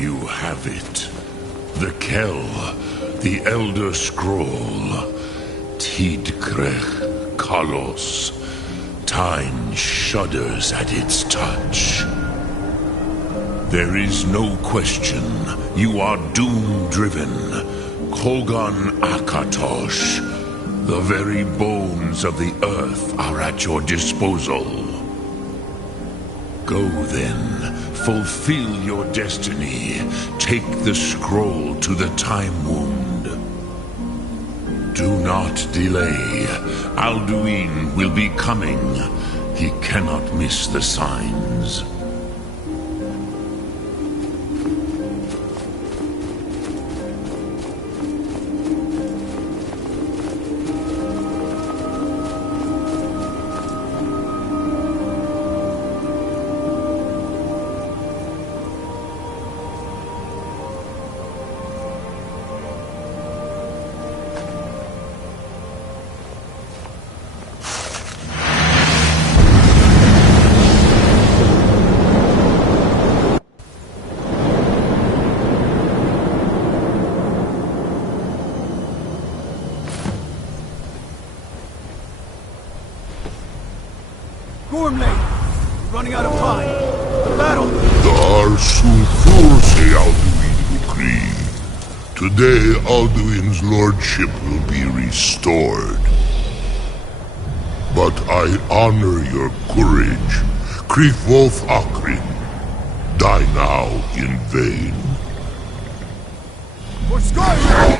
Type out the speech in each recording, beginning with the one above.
You have it. The Kell, the Elder Scroll. Tidkrech Kalos. Time shudders at its touch. There is no question. You are doom-driven. Kogan Akatosh. The very bones of the earth are at your disposal. Go then. Fulfill your destiny. Take the scroll to the Time Wound. Do not delay. Alduin will be coming. He cannot miss the signs. Running out of time. The battle! Dar Sulfurse Alduin decree. Today Alduin's lordship will be restored. But I honor your courage. Krifwolf Akrin. Die now in vain. For Skyrim!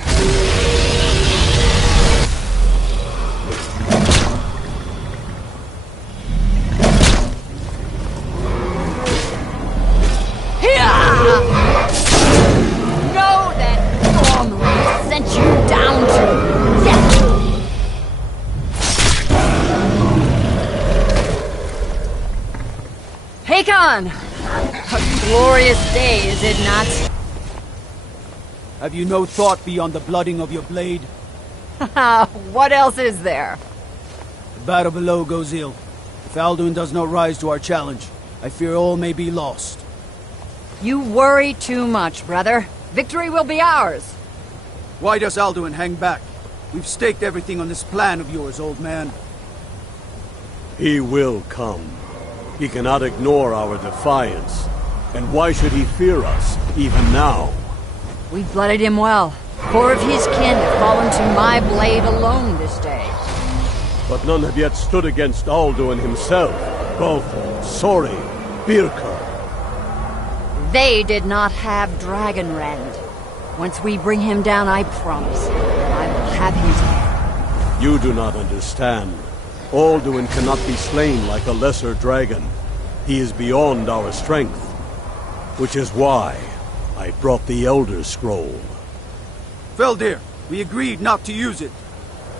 A glorious day, is it not? Have you no thought beyond the blooding of your blade? What else is there? The battle below goes ill. If Alduin does not rise to our challenge, I fear all may be lost. You worry too much, brother. Victory will be ours. Why does Alduin hang back? We've staked everything on this plan of yours, old man. He will come. He cannot ignore our defiance. And why should he fear us, even now? We blooded him well. 4 of his kin have fallen to my blade alone this day. But none have yet stood against Alduin himself. Both Sori, Birka. They did not have Dragonrend. Once we bring him down, I promise, I will have his head. You do not understand. Alduin cannot be slain like a lesser dragon. He is beyond our strength. Which is why I brought the Elder Scroll. Feldir, we agreed not to use it.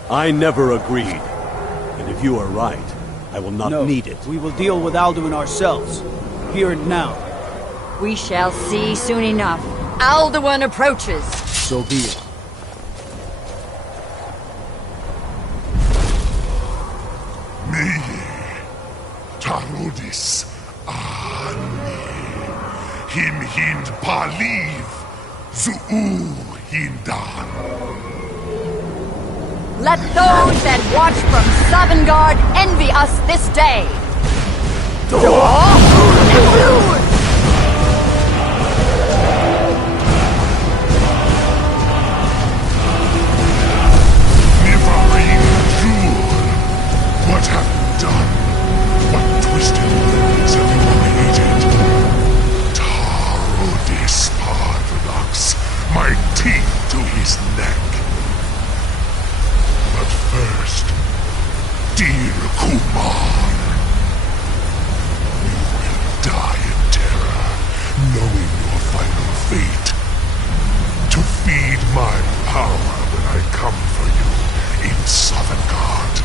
I never agreed. And if you are right, I will not need it. We will deal with Alduin ourselves. Here and now. We shall see soon enough. Alduin approaches. So be it. Tarudis Ani Him Hind Paliv Zuu Hindan. Let those that watch from Sovngarde envy us this day. Nivarin Jur, what have you done? What twisted words have you created? Tarudis Pardox, my teeth to his neck. But first, dear Kumar, you will die in terror, knowing your final fate. To feed my power when I come for you in Sovngarde.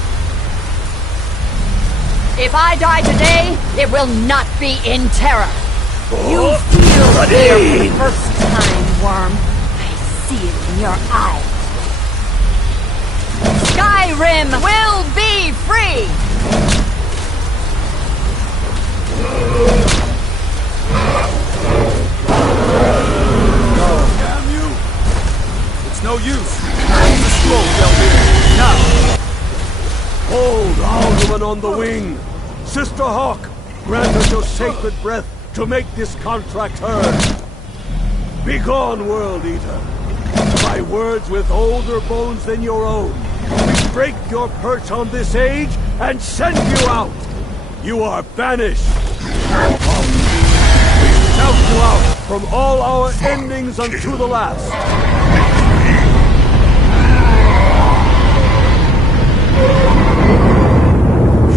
If I die today, it will not be in terror. You feel fear for the first time, Worm. I see it in your eyes. Skyrim will be free! on the wing. Sister Hawk, grant us your sacred breath to make this contract heard. Begone, World Eater. By words with older bones than your own, we break your perch on this age and send you out. You are banished. We shout you out from all our endings unto the last.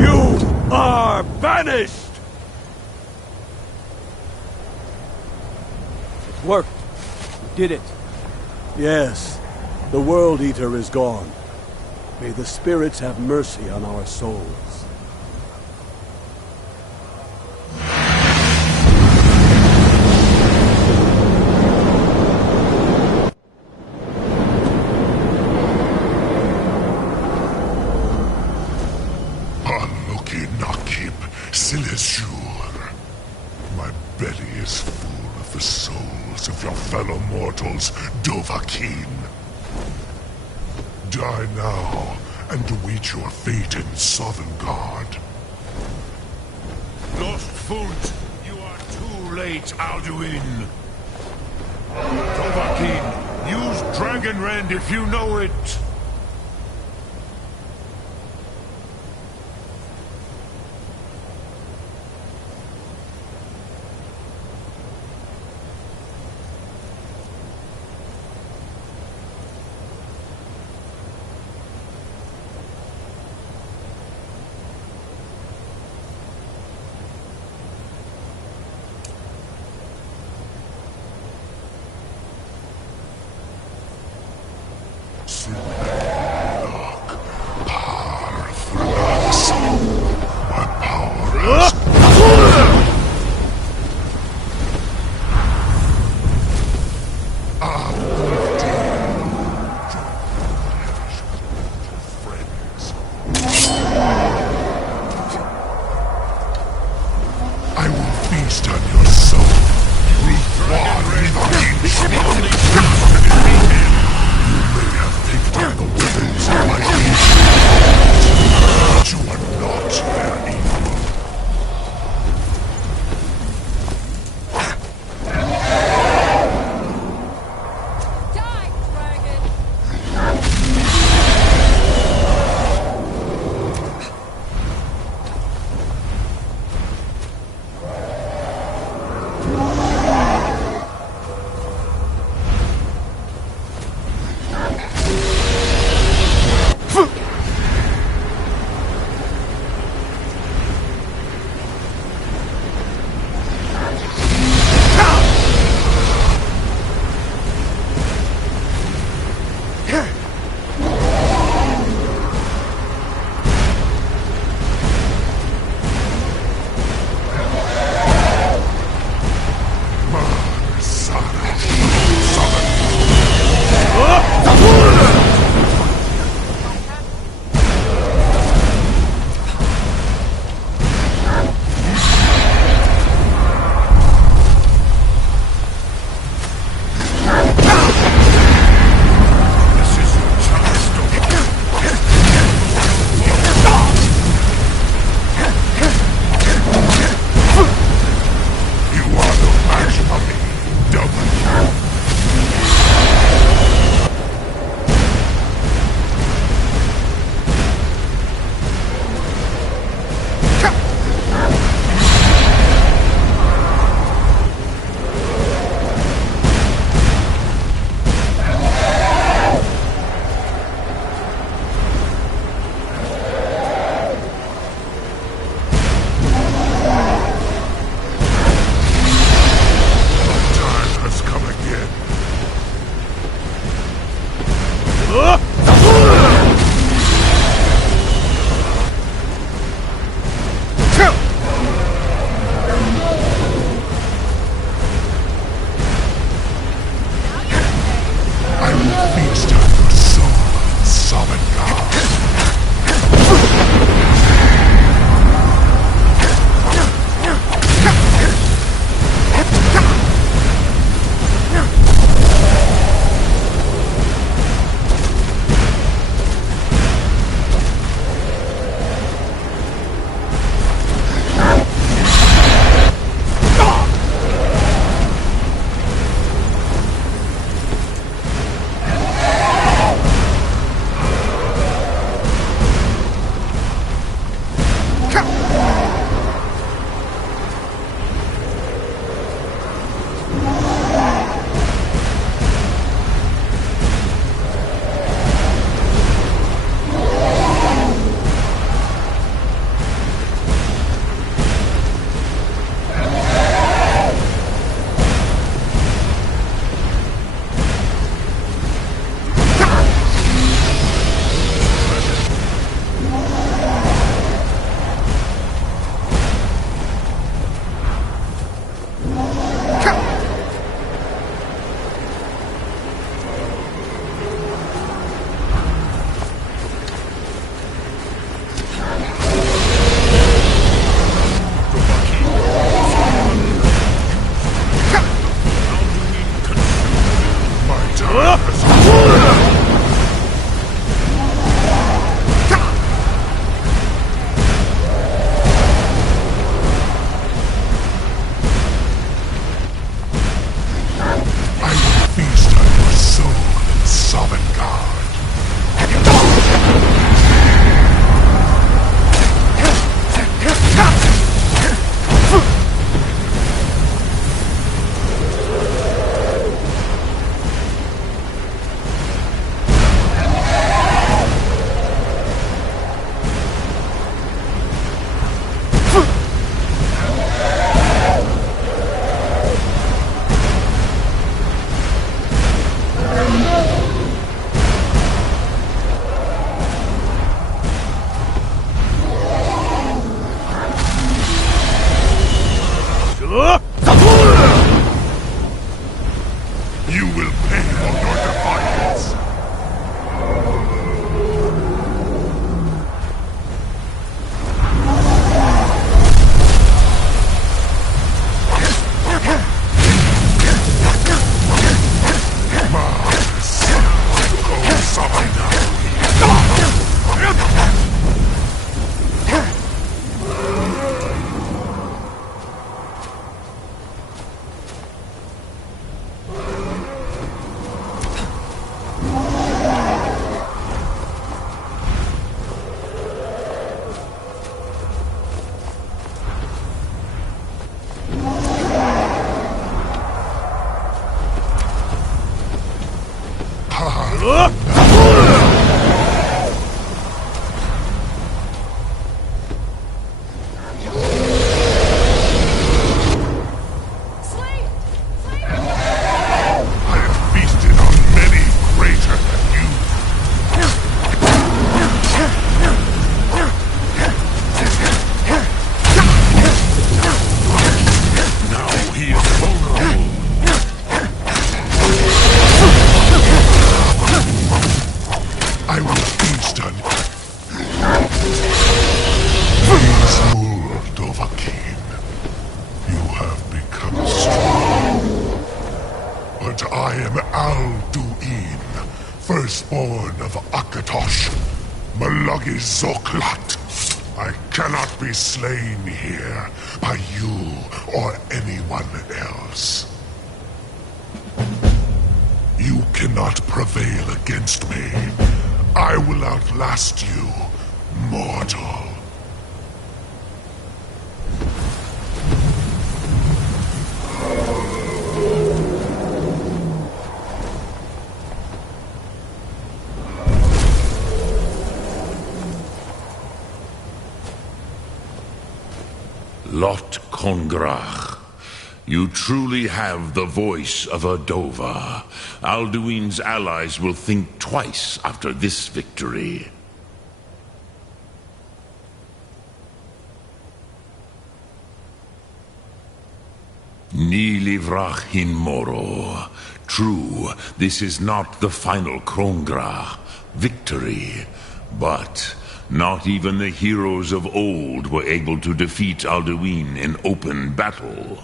You are banished! It worked. We did it. Yes, the World Eater is gone. May the spirits have mercy on our souls. Anuki Nakib Sileshur. My belly is full of the souls of your fellow mortals, Dovahkiin. Die now, and await your fate in Sovngarde. Lost Foot, you are too late, Alduin. Dovahkiin, use Dragon Rend if you know it. Azul Dovahkiin, you have become strong. But I am Alduin, firstborn of Akatosh, Malagi Zoklat. I cannot be slain here by you or anyone else. You cannot prevail against me. I will outlast you, mortal. Lot Kongrach, you truly have the voice of a Dova. Alduin's allies will think twice after this victory. Ni livrach hin moro. True, this is not the final Kongrach victory, but not even the heroes of old were able to defeat Alduin in open battle.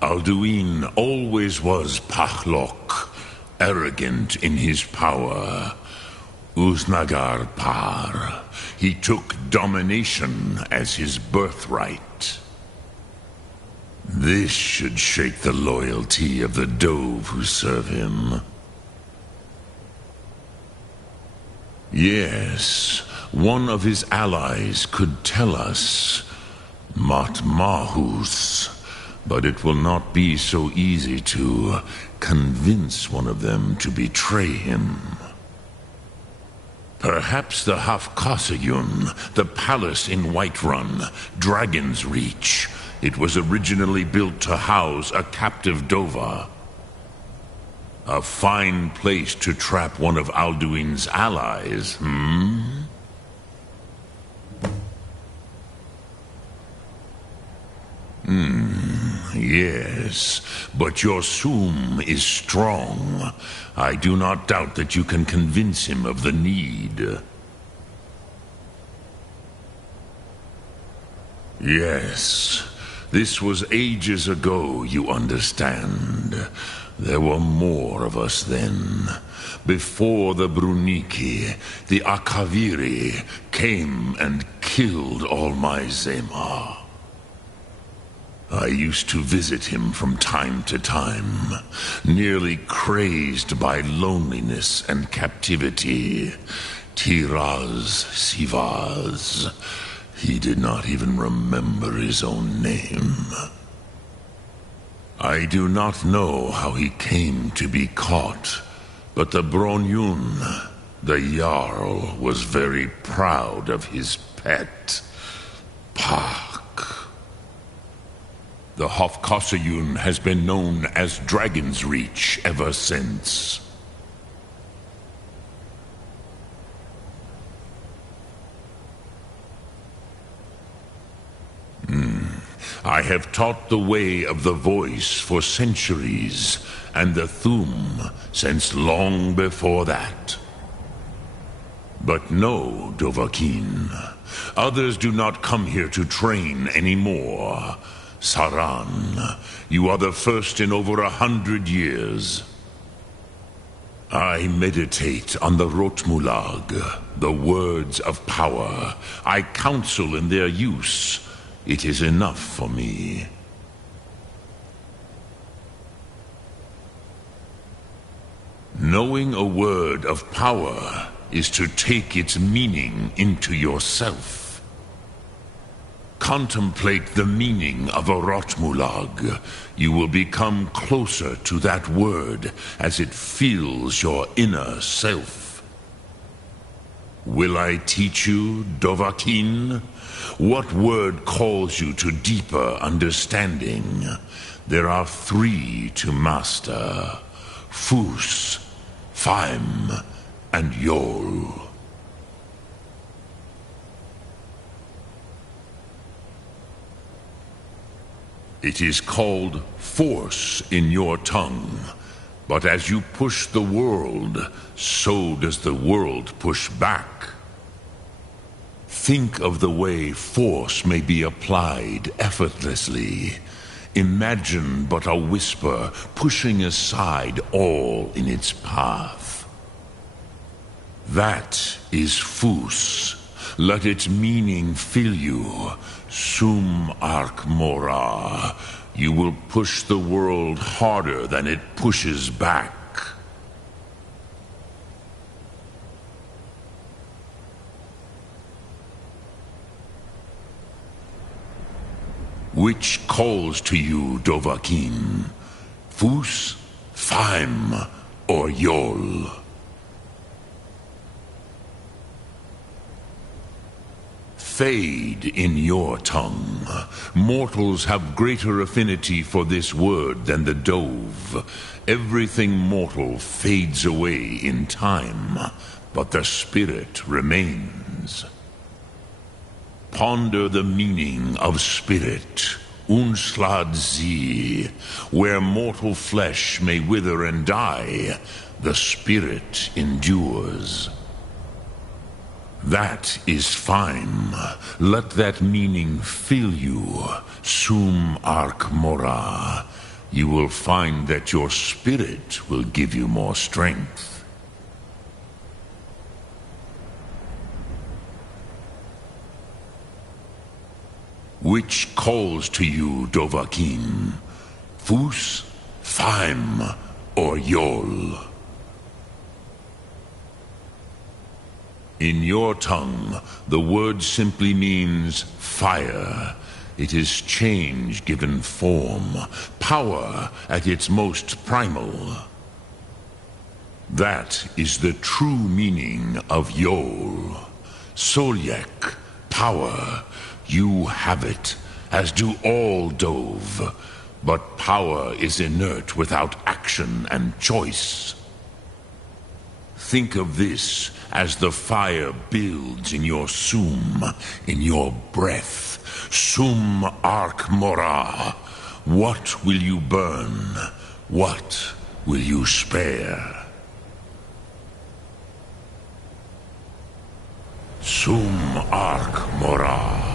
Alduin always was Pachlok, arrogant in his power. Uznagar Par. He took domination as his birthright. This should shake the loyalty of the Dove who serve him. Yes, one of his allies could tell us, Matmahus, but it will not be so easy to convince one of them to betray him. Perhaps the Hafkasayun, the palace in Whiterun, Dragon's Reach. It was originally built to house a captive Dova. A fine place to trap one of Alduin's allies, Yes, but your Sum is strong. I do not doubt that you can convince him of the need. Yes, this was ages ago, you understand. There were more of us then. Before the Bruniki, the Akaviri came and killed all my Zema. I used to visit him from time to time, nearly crazed by loneliness and captivity. Tiraz Sivaz. He did not even remember his own name. I do not know how he came to be caught, but the Bronyun, the Jarl, was very proud of his pet, Pak. The Hofkosayun has been known as Dragon's Reach ever since. I have taught the way of the voice for centuries, and the Thum since long before that. But no, Dovahkiin. Others do not come here to train anymore. Saran, you are the first in over 100 years. I meditate on the Rotmulag, the words of power. I counsel in their use. It is enough for me. Knowing a word of power is to take its meaning into yourself. Contemplate the meaning of a Rotmulag. You will become closer to that word as it fills your inner self. Will I teach you, Dovahkiin? What word calls you to deeper understanding? There are 3 to master: Fus, Faim, and Yol. It is called force in your tongue, but as you push the world, so does the world push back. Think of the way force may be applied effortlessly. Imagine but a whisper pushing aside all in its path. That is Fus. Let its meaning fill you. Sum arc mora. You will push the world harder than it pushes back. Which calls to you, Dovahkiin? Fus, Faim, or Yol? Fade in your tongue. Mortals have greater affinity for this word than the Dove. Everything mortal fades away in time, but the spirit remains. Ponder the meaning of spirit, Unslad Zi. Where mortal flesh may wither and die, the spirit endures. That is Faim. Let that meaning fill you, Sum arc mora. You will find that your spirit will give you more strength. Which calls to you, Dovahkiin? Fus, Faim, or Yol? In your tongue, the word simply means fire. It is change given form, power at its most primal. That is the true meaning of Yol. Solyek, power. You have it, as do all Dove. But power is inert without action and choice. Think of this as the fire builds in your sum, in your breath. Sum arc mora. What will you burn? What will you spare? Sum arc mora.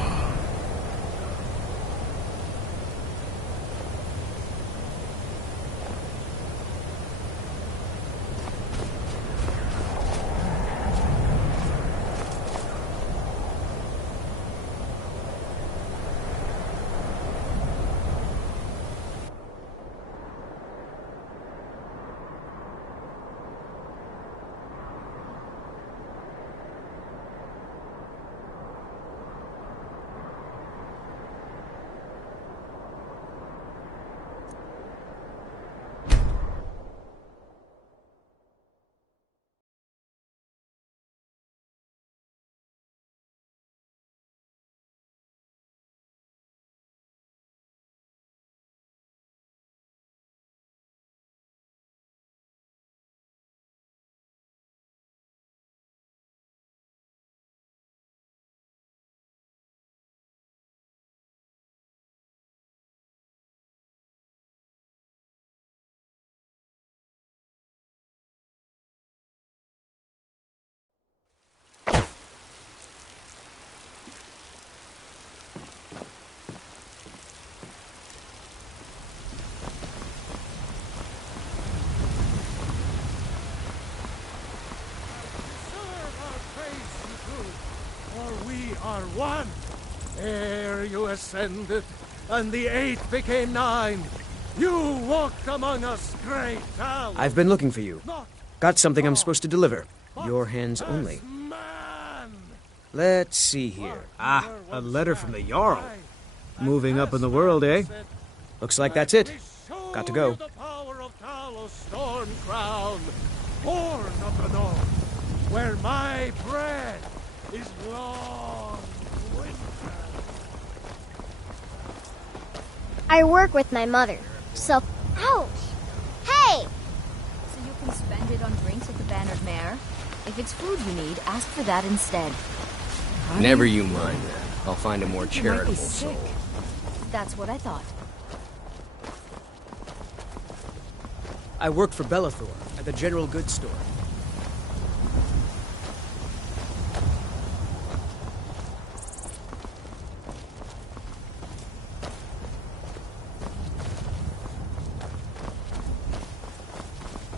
Are one. Ere you ascended, and the 8 became 9. You walked among us, great Tal. I've been looking for you. Got something I'm supposed to deliver. Your hands only. Man. Let's see here. Ah, a letter from the Jarl. Moving up in the world, eh? Looks like that's it. Got to go. The power of Talos Storm Crown, born of the north, where my bread is long winter. I work with my mother, so... Ouch! Hey! So you can spend it on drinks at the Bannered Mare? If it's food you need, ask for that instead. Never you mind. I'll find a more You might be charitable sick. soul. That's what I thought. I work for Bellathor at the General Goods Store.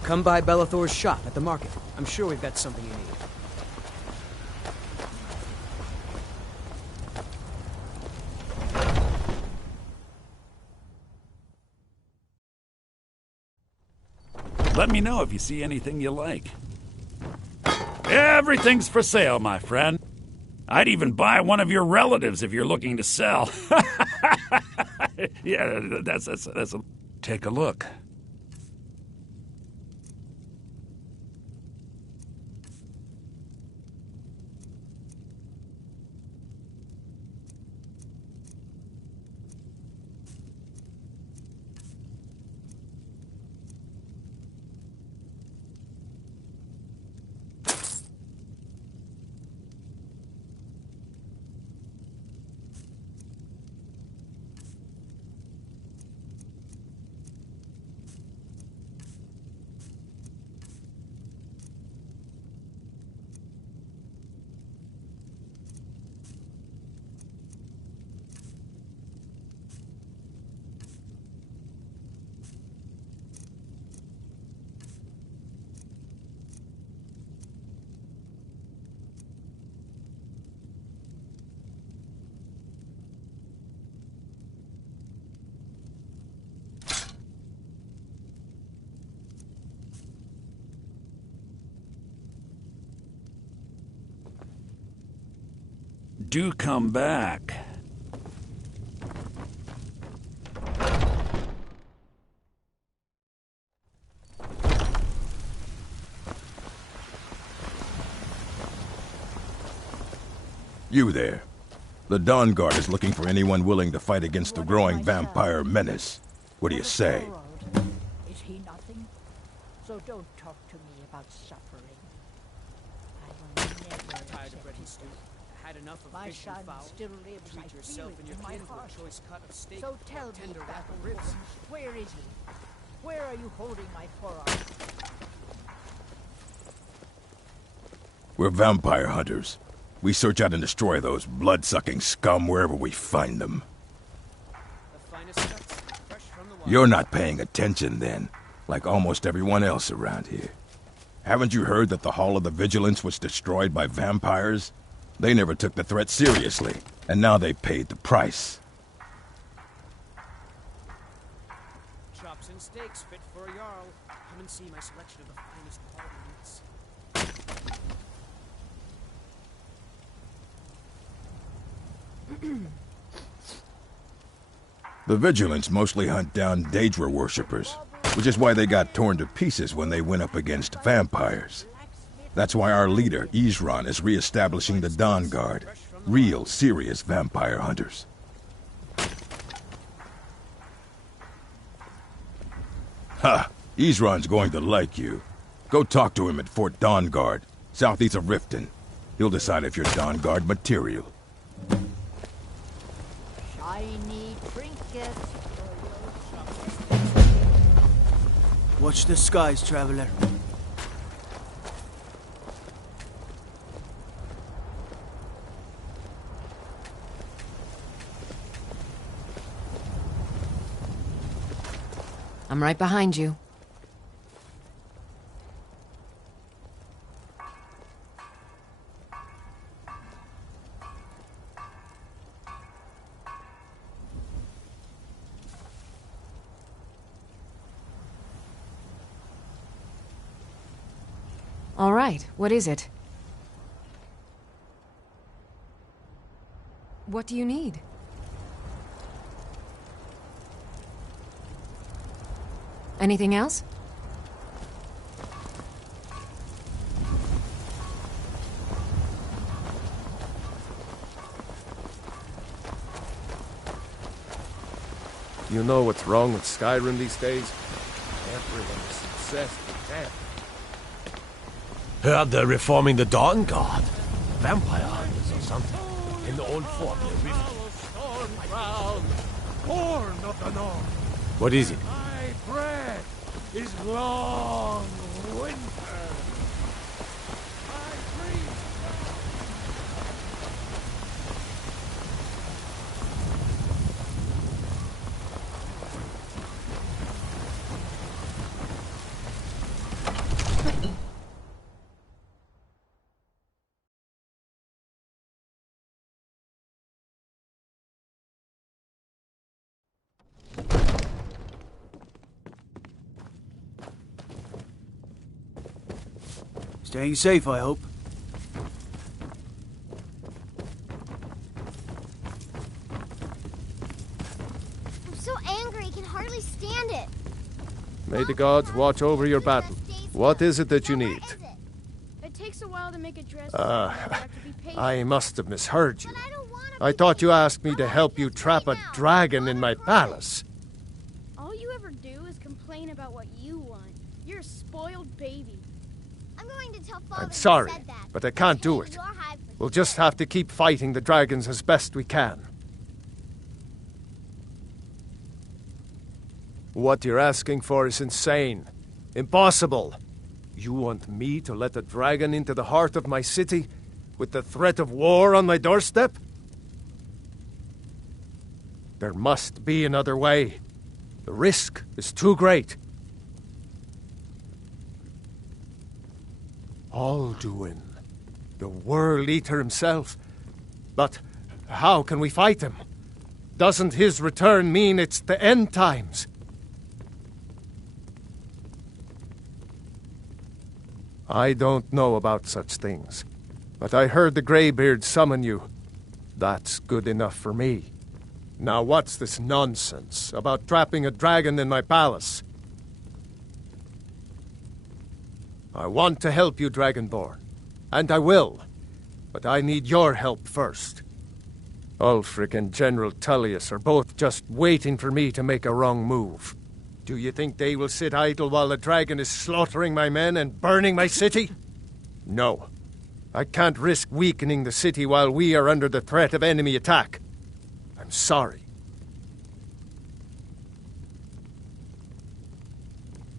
Come by Bellathor's shop at the market. I'm sure we've got something you need. Let me know if you see anything you like. Everything's for sale, my friend. I'd even buy one of your relatives if you're looking to sell. Yeah, that's a... Take a look. Do come back. You there. The Dawn Guard is looking for anyone willing to fight against the growing vampire menace. What do you say? Is he nothing? So don't talk to me about suffering. I will never Tired of bread and accept stew. Had enough of my fish son and fowl. still lives. Treat I yourself feel and it your in my kin to heart. a choice cut of steak So tell or me, tender battle apple ribs. woman, where is he? Where are you holding my forearm? We're vampire hunters. We search out and destroy those blood-sucking scum wherever we find them. The finest cuts, fresh from the wild. You're not paying attention then, like almost everyone else around here. Haven't you heard that the Hall of the Vigilance was destroyed by vampires? They never took the threat seriously, and now they paid the price. Chops and steaks fit for a Jarl. Come and see my selection of the finest quality meats. The Vigilance mostly hunt down Daedra worshippers, which is why they got torn to pieces when they went up against vampires. That's why our leader, Isran, is re-establishing the Dawn Guard. Real, serious vampire hunters. Ha! Isran's going to like you. Go talk to him at Fort Dawn Guard, southeast of Riften. He'll decide if you're Dawn Guard material. Shiny trinkets. Watch the skies, traveler. I'm right behind you. All right, what is it? What do you need? Anything else? You know what's wrong with Skyrim these days? Everyone's obsessed with death. Heard they're reforming the Dawn Guard. Vampire hunters or something. In the old fort near Rift. Horn of the North. What is it? My breath is long winter. I breathe. Staying safe, I hope. I'm so angry, I can hardly stand it. May the gods watch over your battle. What is it that you need? It takes a while to make a dress. I must have misheard you. I thought you asked me to help you trap a dragon in my palace. All you ever do is complain about what you want. You're a spoiled baby. I'm going to tell Father I'm sorry, you said that. but I can't do it. We'll just have to keep fighting the dragons as best we can. What you're asking for is insane. Impossible. You want me to let a dragon into the heart of my city with the threat of war on my doorstep? There must be another way. The risk is too great. Alduin, the World Eater himself. But how can we fight him? Doesn't his return mean it's the end times? I don't know about such things, but I heard the Greybeard summon you. That's good enough for me. Now what's this nonsense about trapping a dragon in my palace? I want to help you, Dragonborn, and I will, but I need your help first. Ulfric and General Tullius are both just waiting for me to make a wrong move. Do you think they will sit idle while the dragon is slaughtering my men and burning my city? No. I can't risk weakening the city while we are under the threat of enemy attack. I'm sorry.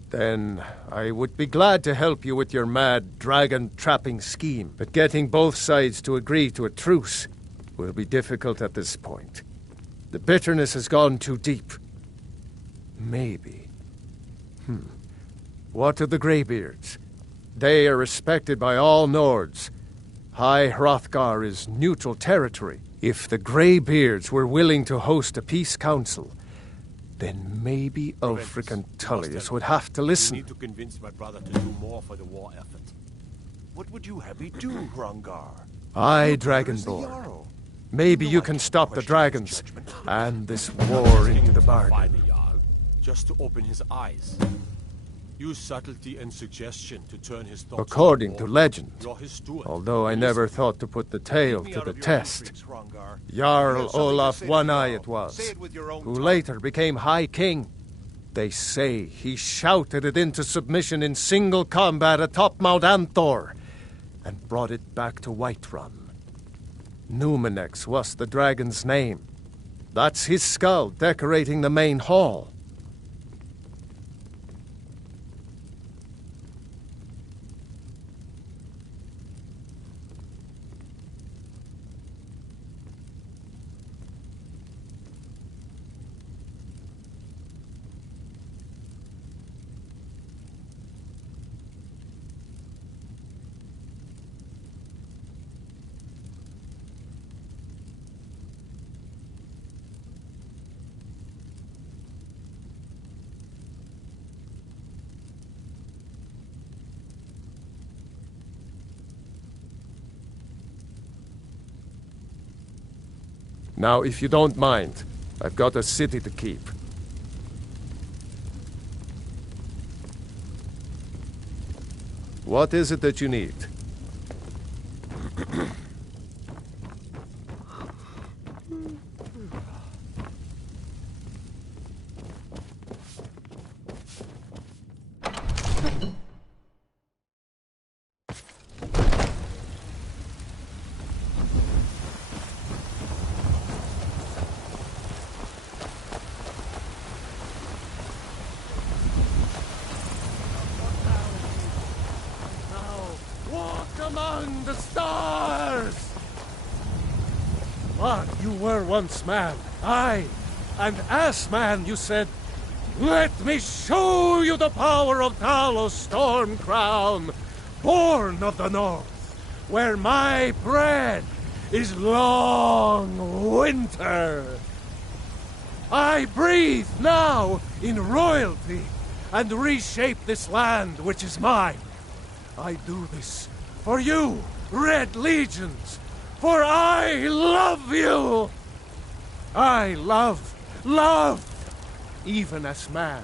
Then I would be glad to help you with your mad dragon-trapping scheme, but getting both sides to agree to a truce will be difficult at this point. The bitterness has gone too deep. Maybe. What of the Greybeards? They are respected by all Nords. High Hrothgar is neutral territory. If the Greybeards were willing to host a peace council, then maybe Ulfric and Tullius would have to listen. I need to convince my brother to do more for the war effort. What would you have me do, Hrongar? Aye, Dragonborn. Maybe you can stop the dragons and this war into the bargain. Just to open his eyes. Use subtlety and suggestion to turn his thoughts. According to legend, although I never thought to put the tale to the test, Jarl Olaf One-Eye it was, who later became High King. They say he shouted it into submission in single combat atop Mount Anthor, and brought it back to Whiterun. Numenex was the dragon's name. That's his skull decorating the main hall. Now, if you don't mind, I've got a city to keep. What is it that you need? Among the stars! But you were once man, aye, and as man you said, "Let me show you the power of Talos Stormcrown, born of the north, where my bread is long winter. I breathe now in royalty and reshape this land which is mine. I do this for you, Red Legions, for I love you! I love, even as man.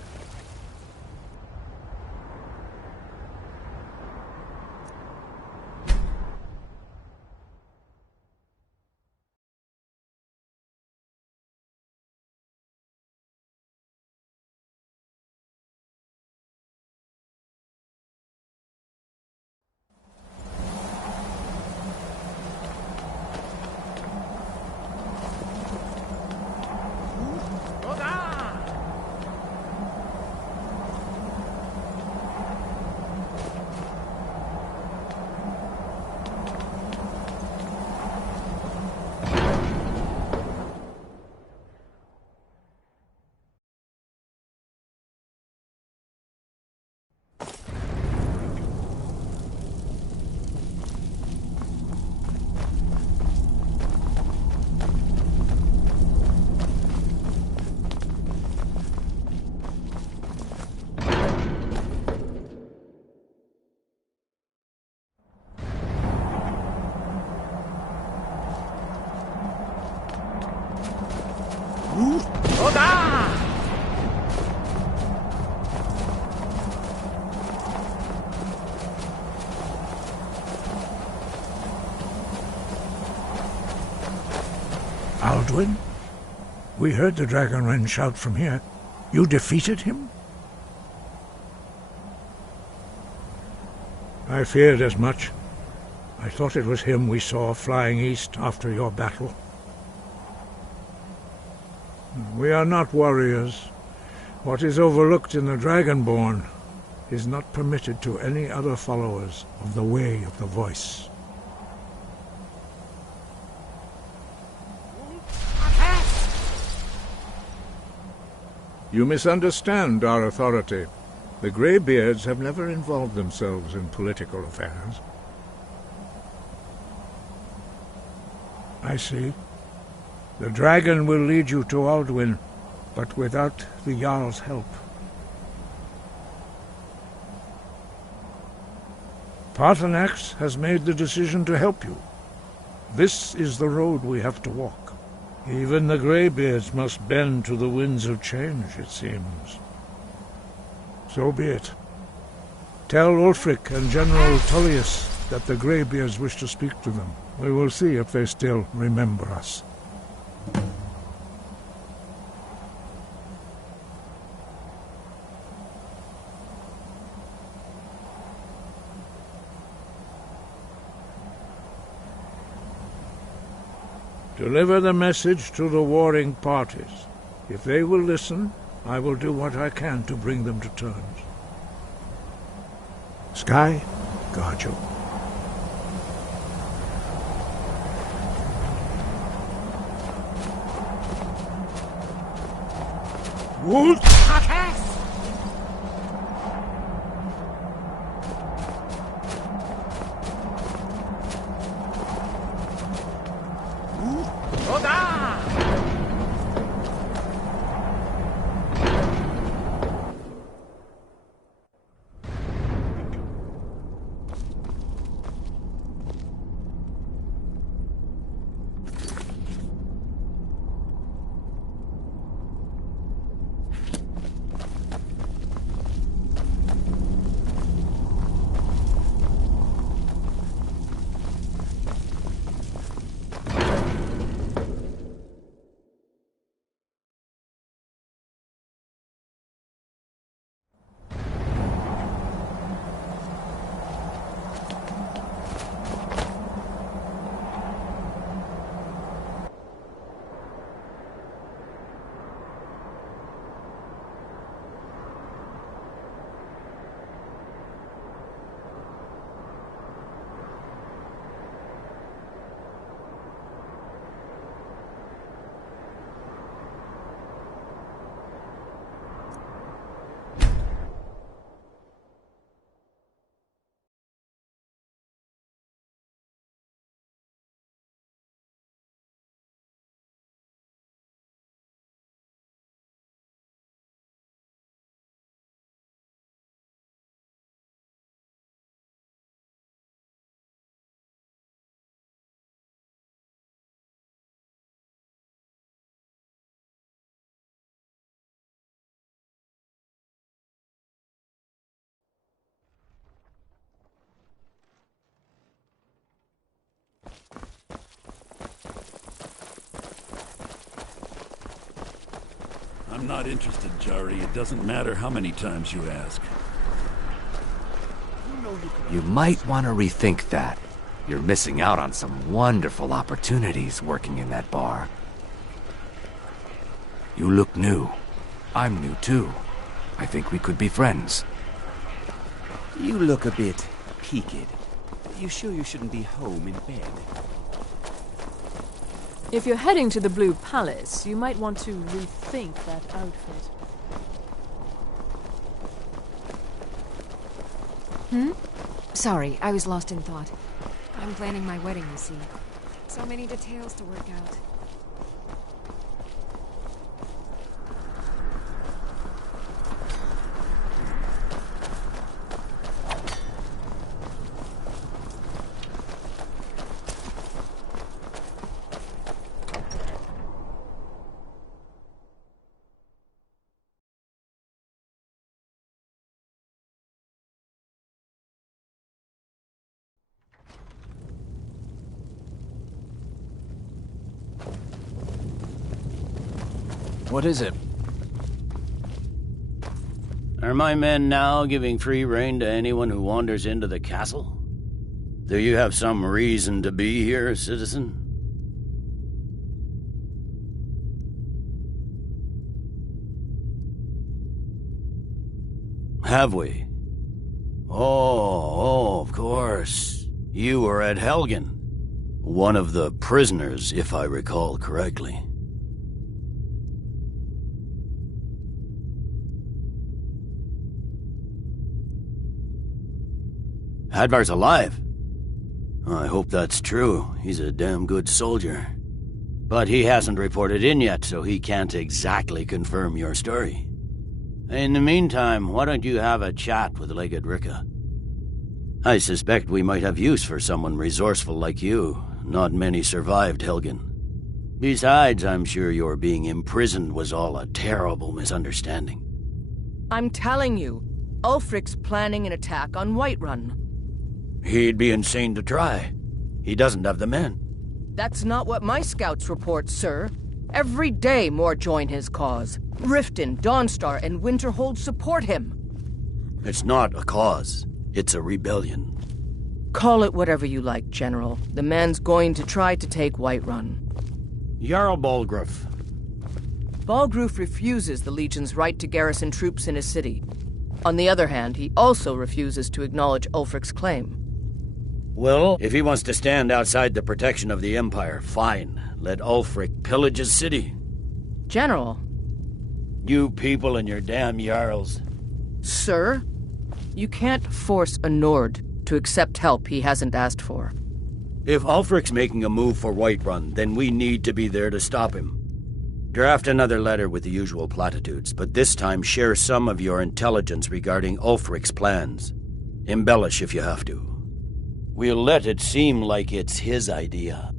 Alduin? We heard the Dragonren shout from here. You defeated him? I feared as much. I thought it was him we saw flying east after your battle. We are not warriors. What is overlooked in the Dragonborn is not permitted to any other followers of the Way of the Voice. You misunderstand our authority. The Greybeards have never involved themselves in political affairs. I see. The dragon will lead you to Alduin, but without the Jarl's help. Paarthurnax has made the decision to help you. This is the road we have to walk. Even the Greybeards must bend to the winds of change, it seems. So be it. Tell Ulfric and General Tullius that the Greybeards wish to speak to them. We will see if they still remember us. Deliver the message to the warring parties. If they will listen, I will do what I can to bring them to terms. Sky, guard you. Wolf! I'm not interested, Jari. It doesn't matter how many times you ask. You might want to rethink that. You're missing out on some wonderful opportunities working in that bar. You look new. I'm new too. I think we could be friends. You look a bit peaked. You sure you shouldn't be home in bed? If you're heading to the Blue Palace, you might want to rethink that outfit. Sorry, I was lost in thought. I'm planning my wedding, you see. So many details to work out. What is it? Are my men now giving free rein to anyone who wanders into the castle? Do you have some reason to be here, citizen? Have we? Oh, of course. You were at Helgen. One of the prisoners, if I recall correctly. Hadvar's alive. I hope that's true. He's a damn good soldier. But he hasn't reported in yet, so he can't exactly confirm your story. In the meantime, why don't you have a chat with Legate Ricka? I suspect we might have use for someone resourceful like you. Not many survived Helgen. Besides, I'm sure your being imprisoned was all a terrible misunderstanding. I'm telling you, Ulfric's planning an attack on Whiterun. He'd be insane to try. He doesn't have the men. That's not what my scouts report, sir. Every day more join his cause. Riften, Dawnstar, and Winterhold support him. It's not a cause. It's a rebellion. Call it whatever you like, General. The man's going to try to take Whiterun. Jarl Balgruuf. Balgruuf refuses the Legion's right to garrison troops in his city. On the other hand, he also refuses to acknowledge Ulfric's claim. Well, if he wants to stand outside the protection of the Empire, fine. Let Ulfric pillage his city. General. You people and your damn Jarls. Sir, you can't force a Nord to accept help he hasn't asked for. If Ulfric's making a move for Whiterun, then we need to be there to stop him. Draft another letter with the usual platitudes, but this time share some of your intelligence regarding Ulfric's plans. Embellish if you have to. We'll let it seem like it's his idea.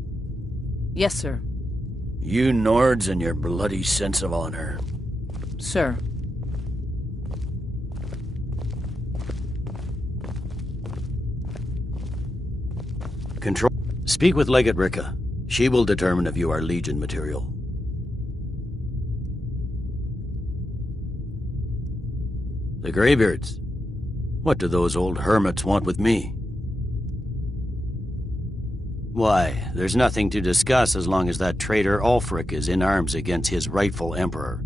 Yes, sir. You Nords and your bloody sense of honor. Sir. Control. Speak with Legate Ricka. She will determine if you are Legion material. The Greybeards. What do those old hermits want with me? Why, there's nothing to discuss as long as that traitor Ulfric is in arms against his rightful emperor.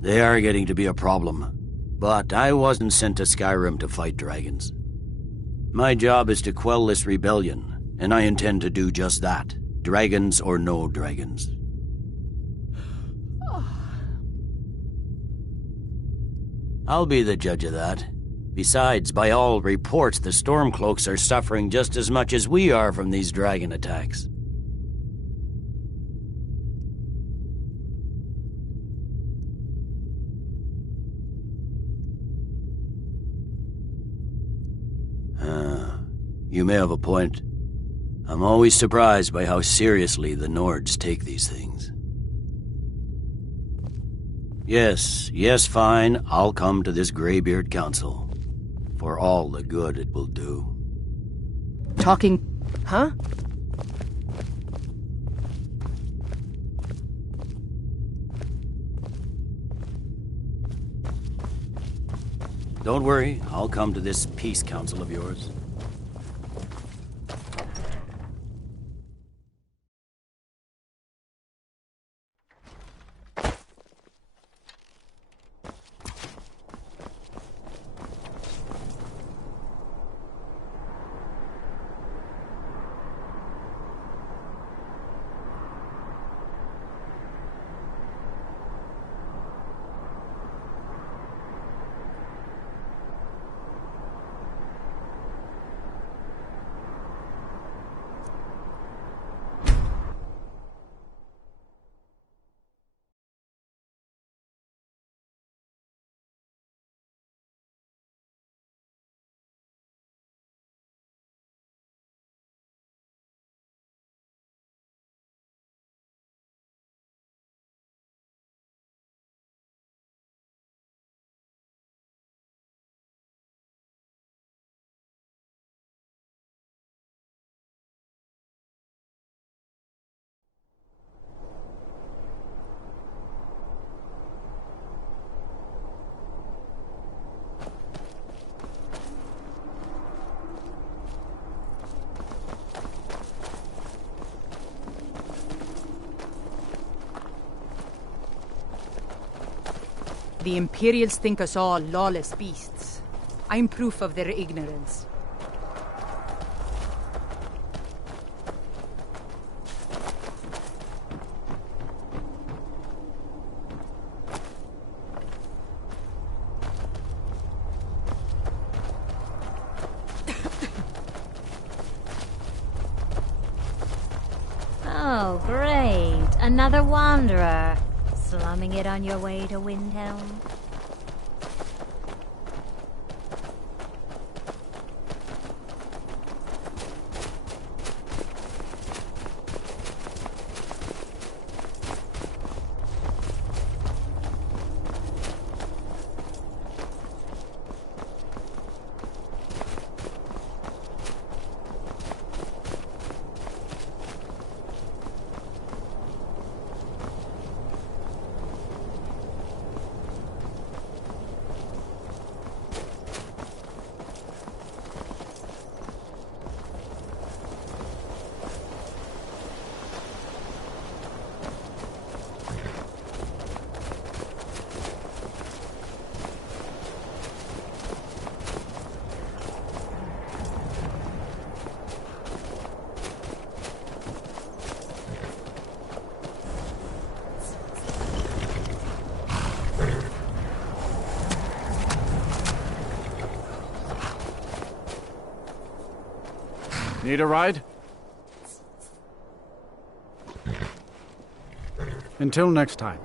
They are getting to be a problem, but I wasn't sent to Skyrim to fight dragons. My job is to quell this rebellion, and I intend to do just that, dragons or no dragons. I'll be the judge of that. Besides, by all reports, the Stormcloaks are suffering just as much as we are from these dragon attacks. You may have a point. I'm always surprised by how seriously the Nords take these things. Yes, fine. I'll come to this Greybeard Council. For all the good it will do. Talking... huh? Don't worry, I'll come to this peace council of yours. The Imperials think us all lawless beasts. I'm proof of their ignorance. Oh, great. Another wanderer. Slumming it on your way to Windhelm? Need a ride? Until next time.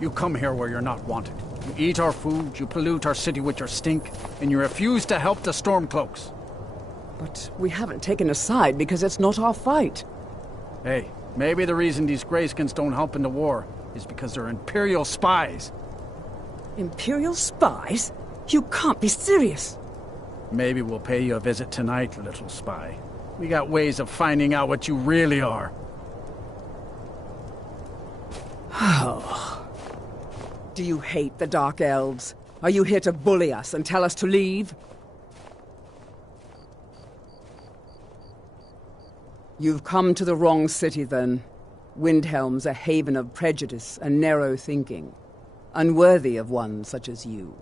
You come here where you're not wanted. You eat our food, you pollute our city with your stink, and you refuse to help the Stormcloaks. But we haven't taken a side because it's not our fight. Hey, maybe the reason these Greyskins don't help in the war is because they're Imperial spies. Imperial spies? You can't be serious. Maybe we'll pay you a visit tonight, little spy. We got ways of finding out what you really are. Oh. Do you hate the Dark Elves? Are you here to bully us and tell us to leave? You've come to the wrong city, then. Windhelm's a haven of prejudice and narrow thinking, unworthy of one such as you.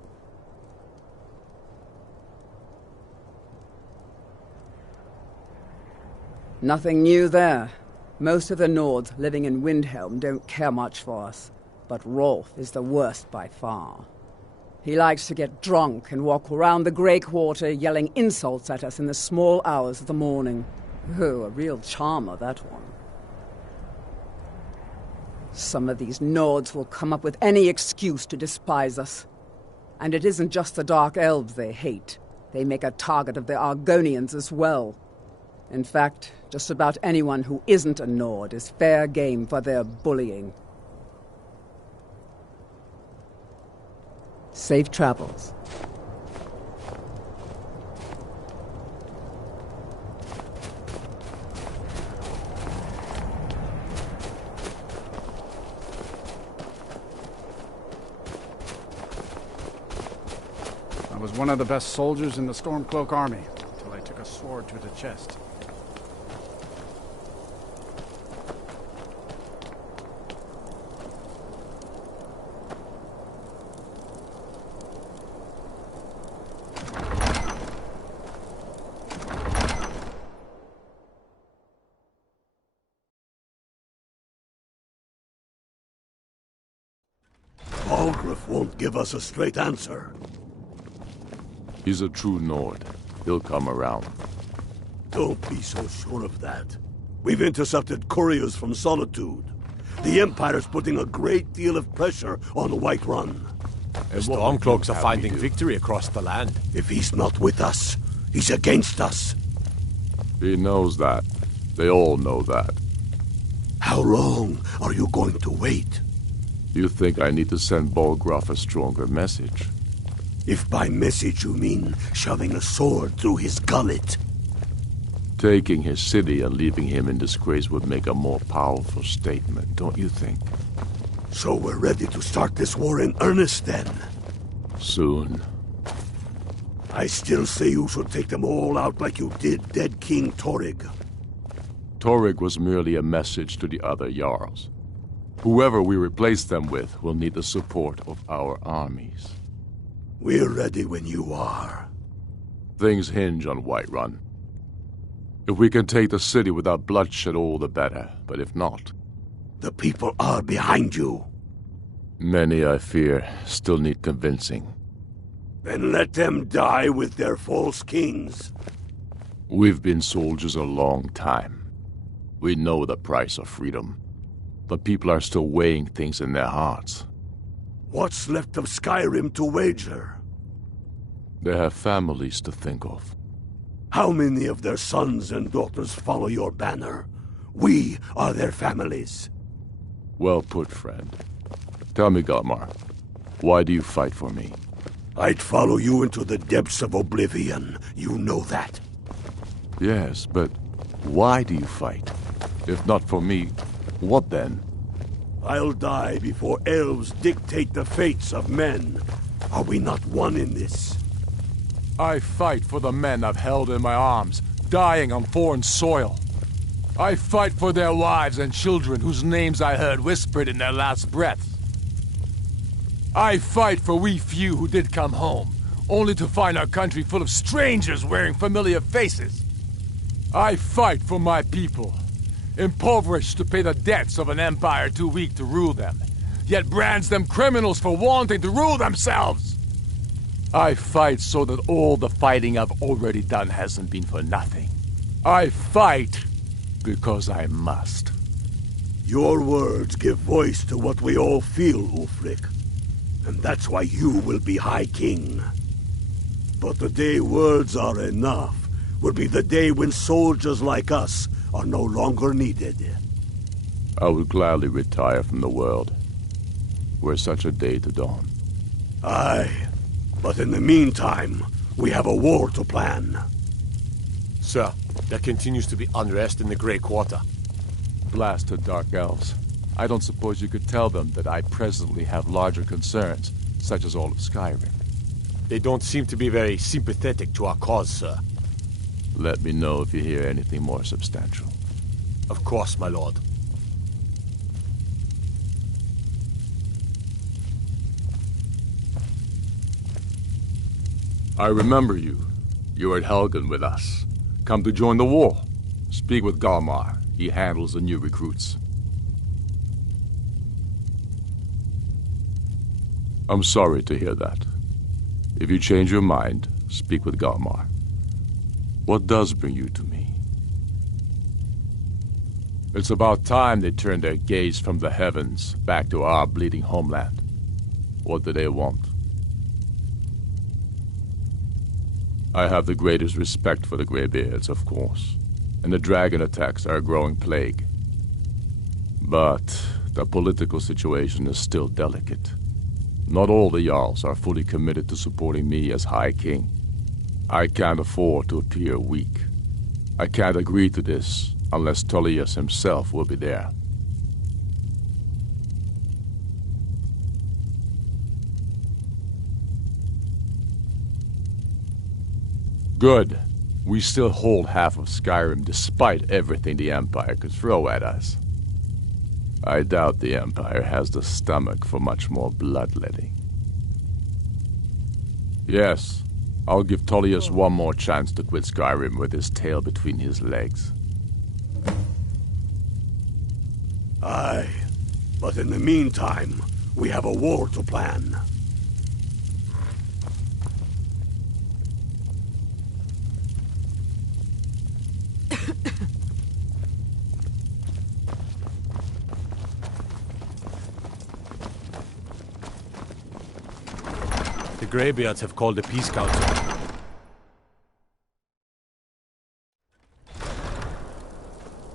Nothing new there. Most of the Nords living in Windhelm don't care much for us, but Rolf is the worst by far. He likes to get drunk and walk around the Grey Quarter yelling insults at us in the small hours of the morning. Oh, a real charmer, that one. Some of these Nords will come up with any excuse to despise us. And it isn't just the Dark Elves they hate. They make a target of the Argonians as well. In fact, just about anyone who isn't a Nord is fair game for their bullying. Safe travels. I was one of the best soldiers in the Stormcloak army, until I took a sword to the chest. Balgruuf won't give us a straight answer. He's a true Nord. He'll come around. Don't be so sure of that. We've intercepted couriers from Solitude. The Empire's putting a great deal of pressure on Whiterun. The Stormcloaks are finding victory across the land. If he's not with us, he's against us. He knows that. They all know that. How long are you going to wait? You think I need to send Balgruuf a stronger message? If by message you mean shoving a sword through his gullet. Taking his city and leaving him in disgrace would make a more powerful statement, don't you think? So we're ready to start this war in earnest then? Soon. I still say you should take them all out like you did dead King Torrig. Torrig was merely a message to the other Jarls. Whoever we replace them with will need the support of our armies. We're ready when you are. Things hinge on Whiterun. If we can take the city without bloodshed, all the better. But if not... The people are behind you. Many, I fear, still need convincing. Then let them die with their false kings. We've been soldiers a long time. We know the price of freedom. But people are still weighing things in their hearts. What's left of Skyrim to wager? They have families to think of. How many of their sons and daughters follow your banner? We are their families. Well put, friend. Tell me, Galmar, why do you fight for me? I'd follow you into the depths of oblivion. You know that. Yes, but why do you fight? If not for me, what then? I'll die before elves dictate the fates of men. Are we not one in this? I fight for the men I've held in my arms, dying on foreign soil. I fight for their wives and children whose names I heard whispered in their last breaths. I fight for we few who did come home, only to find our country full of strangers wearing familiar faces. I fight for my people, impoverished to pay the debts of an empire too weak to rule them, yet brands them criminals for wanting to rule themselves. I fight so that all the fighting I've already done hasn't been for nothing. I fight because I must. Your words give voice to what we all feel, Ulfric. And that's why you will be High King. But the day words are enough will be the day when soldiers like us are no longer needed. I would gladly retire from the world, were such a day to dawn. Aye, but in the meantime, we have a war to plan. Sir, there continues to be unrest in the Grey Quarter. Blasted Dark Elves. I don't suppose you could tell them that I presently have larger concerns, such as all of Skyrim. They don't seem to be very sympathetic to our cause, sir. Let me know if you hear anything more substantial. Of course, my lord. I remember you. You were at Helgen with us. Come to join the war. Speak with Galmar. He handles the new recruits. I'm sorry to hear that. If you change your mind, speak with Galmar. What does bring you to me? It's about time they turned their gaze from the heavens back to our bleeding homeland. What do they want? I have the greatest respect for the Greybeards, of course, and the dragon attacks are a growing plague. But the political situation is still delicate. Not all the Jarls are fully committed to supporting me as High King. I can't afford to appear weak. I can't agree to this unless Tullius himself will be there. Good. We still hold half of Skyrim despite everything the Empire could throw at us. I doubt the Empire has the stomach for much more bloodletting. Yes, I'll give Tullius one more chance to quit Skyrim with his tail between his legs. Aye, but in the meantime, we have a war to plan. The Greybeards have called a peace council.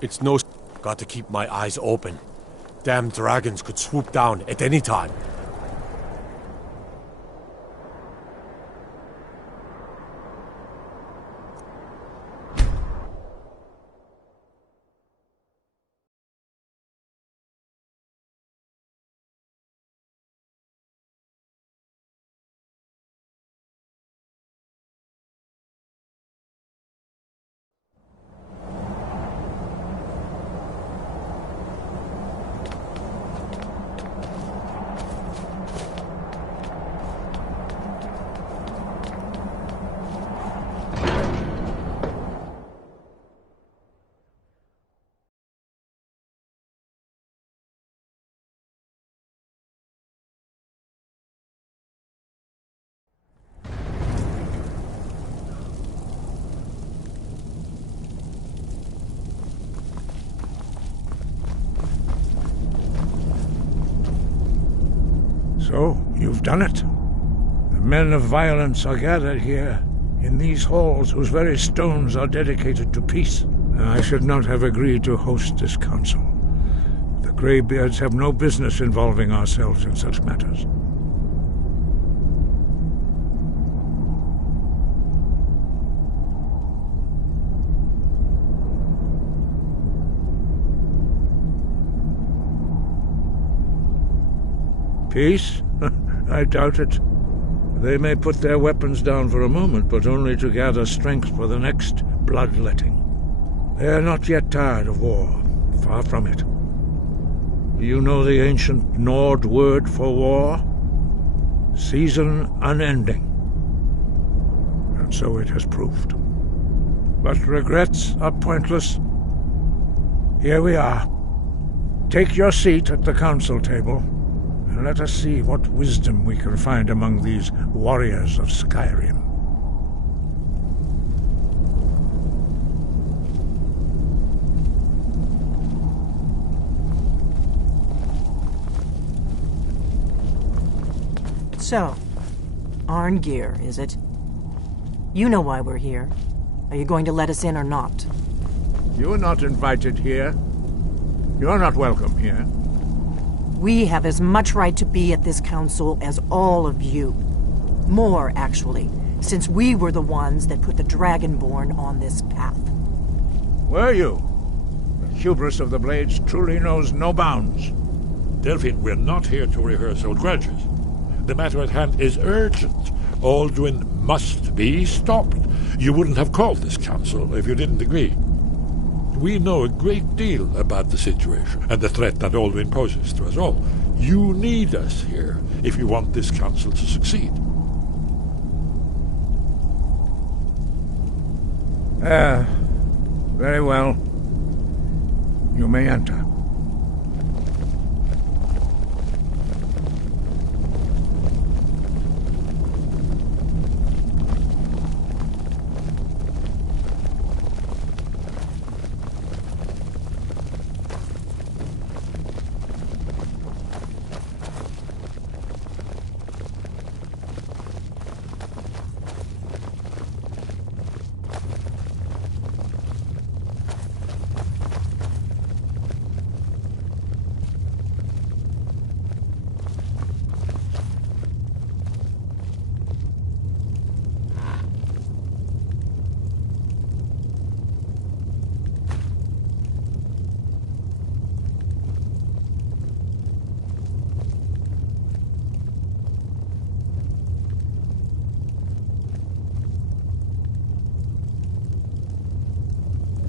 It's no... Got to keep my eyes open. Damn dragons could swoop down at any time. So, you've done it. The men of violence are gathered here, in these halls whose very stones are dedicated to peace. I should not have agreed to host this council. The Greybeards have no business involving ourselves in such matters. Peace? I doubt it. They may put their weapons down for a moment, but only to gather strength for the next bloodletting. They are not yet tired of war. Far from it. Do you know the ancient Nord word for war? Season unending. And so it has proved. But regrets are pointless. Here we are. Take your seat at the council table. Let us see what wisdom we can find among these warriors of Skyrim. So, Arngeir, is it? You know why we're here. Are you going to let us in or not? You are not invited here. You are not welcome here. We have as much right to be at this council as all of you. More, actually, since we were the ones that put the Dragonborn on this path. Were you? The hubris of the Blades truly knows no bounds. Delphine, we're not here to rehearse old grudges. The matter at hand is urgent. Alduin must be stopped. You wouldn't have called this council if you didn't agree. we know a great deal about the situation and the threat that Alduin poses to us all. You need us here if you want this council to succeed. Very well. You may enter.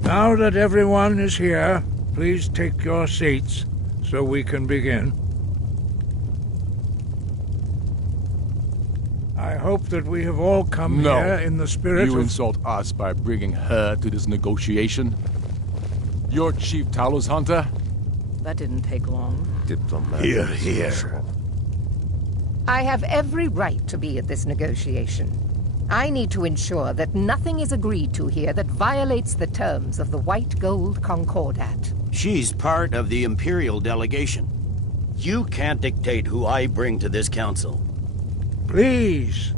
Now that everyone is here, please take your seats so we can begin. I hope that we have all come here in the spirit You of... insult us by bringing her to this negotiation? You're Chief Talos Hunter? That didn't take long. Here, here. I have every right to be at this negotiation. I need to ensure that nothing is agreed to here that violates the terms of the White Gold Concordat. She's part of the Imperial delegation. You can't dictate who I bring to this council. Please,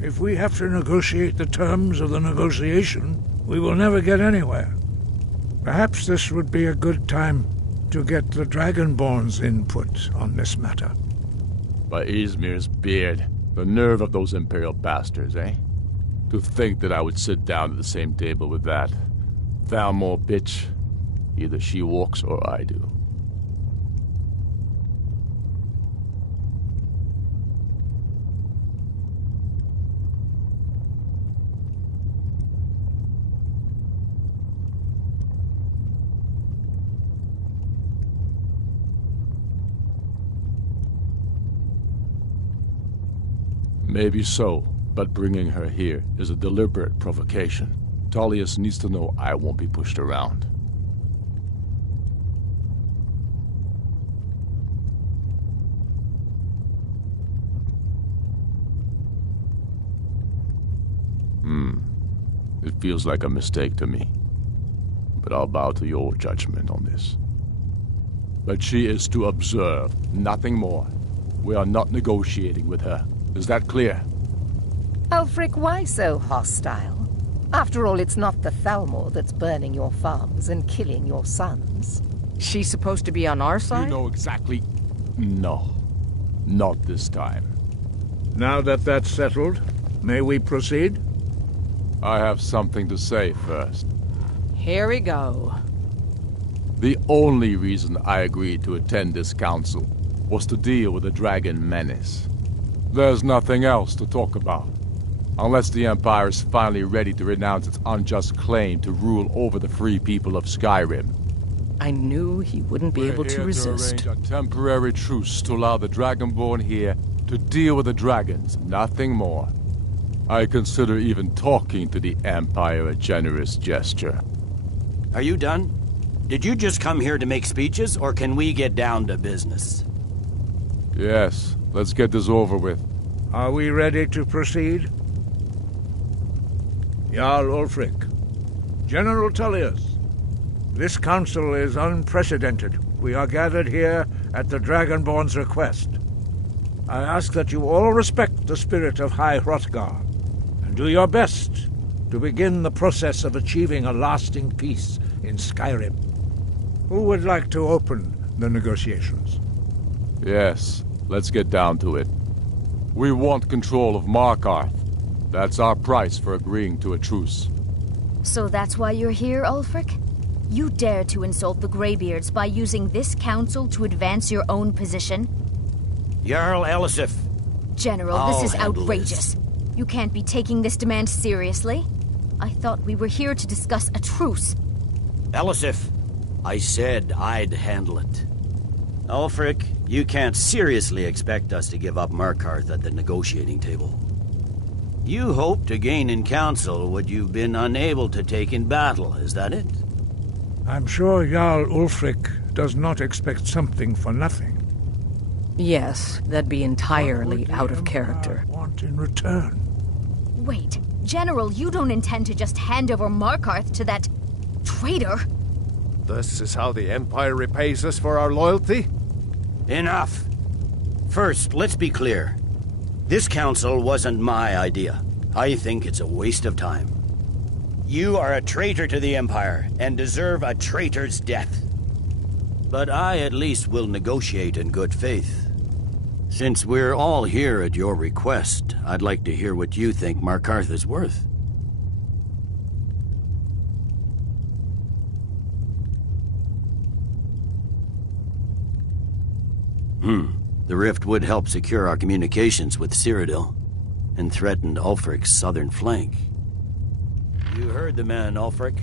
if we have to negotiate the terms of the negotiation, we will never get anywhere. Perhaps this would be a good time to get the Dragonborn's input on this matter. By Izmir's beard, the nerve of those Imperial bastards, eh? To think that I would sit down at the same table with that Thalmor bitch. Either she walks or I do. Maybe so, but bringing her here is a deliberate provocation. Tullius needs to know I won't be pushed around. It feels like a mistake to me. But I'll bow to your judgment on this. But she is to observe, nothing more. We are not negotiating with her. Is that clear? Ulfric, why so hostile? After all, it's not the Thalmor that's burning your farms and killing your sons. She's supposed to be on our side? You know exactly... No. Not this time. Now that that's settled, may we proceed? I have something to say first. Here we go. The only reason I agreed to attend this council was to deal with the dragon menace. There's nothing else to talk about. Unless the Empire is finally ready to renounce its unjust claim to rule over the free people of Skyrim. I knew he wouldn't be able to resist. To arrange a temporary truce to allow the Dragonborn here to deal with the dragons, nothing more. I consider even talking to the Empire a generous gesture. Are you done? Did you just come here to make speeches, or can we get down to business? Yes, let's get this over with. Are we ready to proceed? Jarl Ulfric. General Tullius. This council is unprecedented. We are gathered here at the Dragonborn's request. I ask that you all respect the spirit of High Hrothgar, and do your best to begin the process of achieving a lasting peace in Skyrim. Who would like to open the negotiations? Yes, let's get down to it. We want control of Markarth. That's our price for agreeing to a truce. So that's why you're here, Ulfric? You dare to insult the Greybeards by using this council to advance your own position? Jarl Elisif. General, this is outrageous. You can't be taking this demand seriously. I thought we were here to discuss a truce. Elisif, I said I'd handle it. Ulfric, you can't seriously expect us to give up Markarth at the negotiating table. You hope to gain in council what you've been unable to take in battle, is that it? I'm sure Jarl Ulfric does not expect something for nothing. Yes, that'd be entirely out of character. Want in return? Wait, General, you don't intend to just hand over Markarth to that traitor? This is how the Empire repays us for our loyalty? Enough. First, let's be clear. This council wasn't my idea. I think it's a waste of time. You are a traitor to the Empire and deserve a traitor's death. But I at least will negotiate in good faith. Since we're all here at your request, I'd like to hear what you think Markarth is worth. The rift would help secure our communications with Cyrodiil, and threatened Ulfric's southern flank. You heard the man, Ulfric.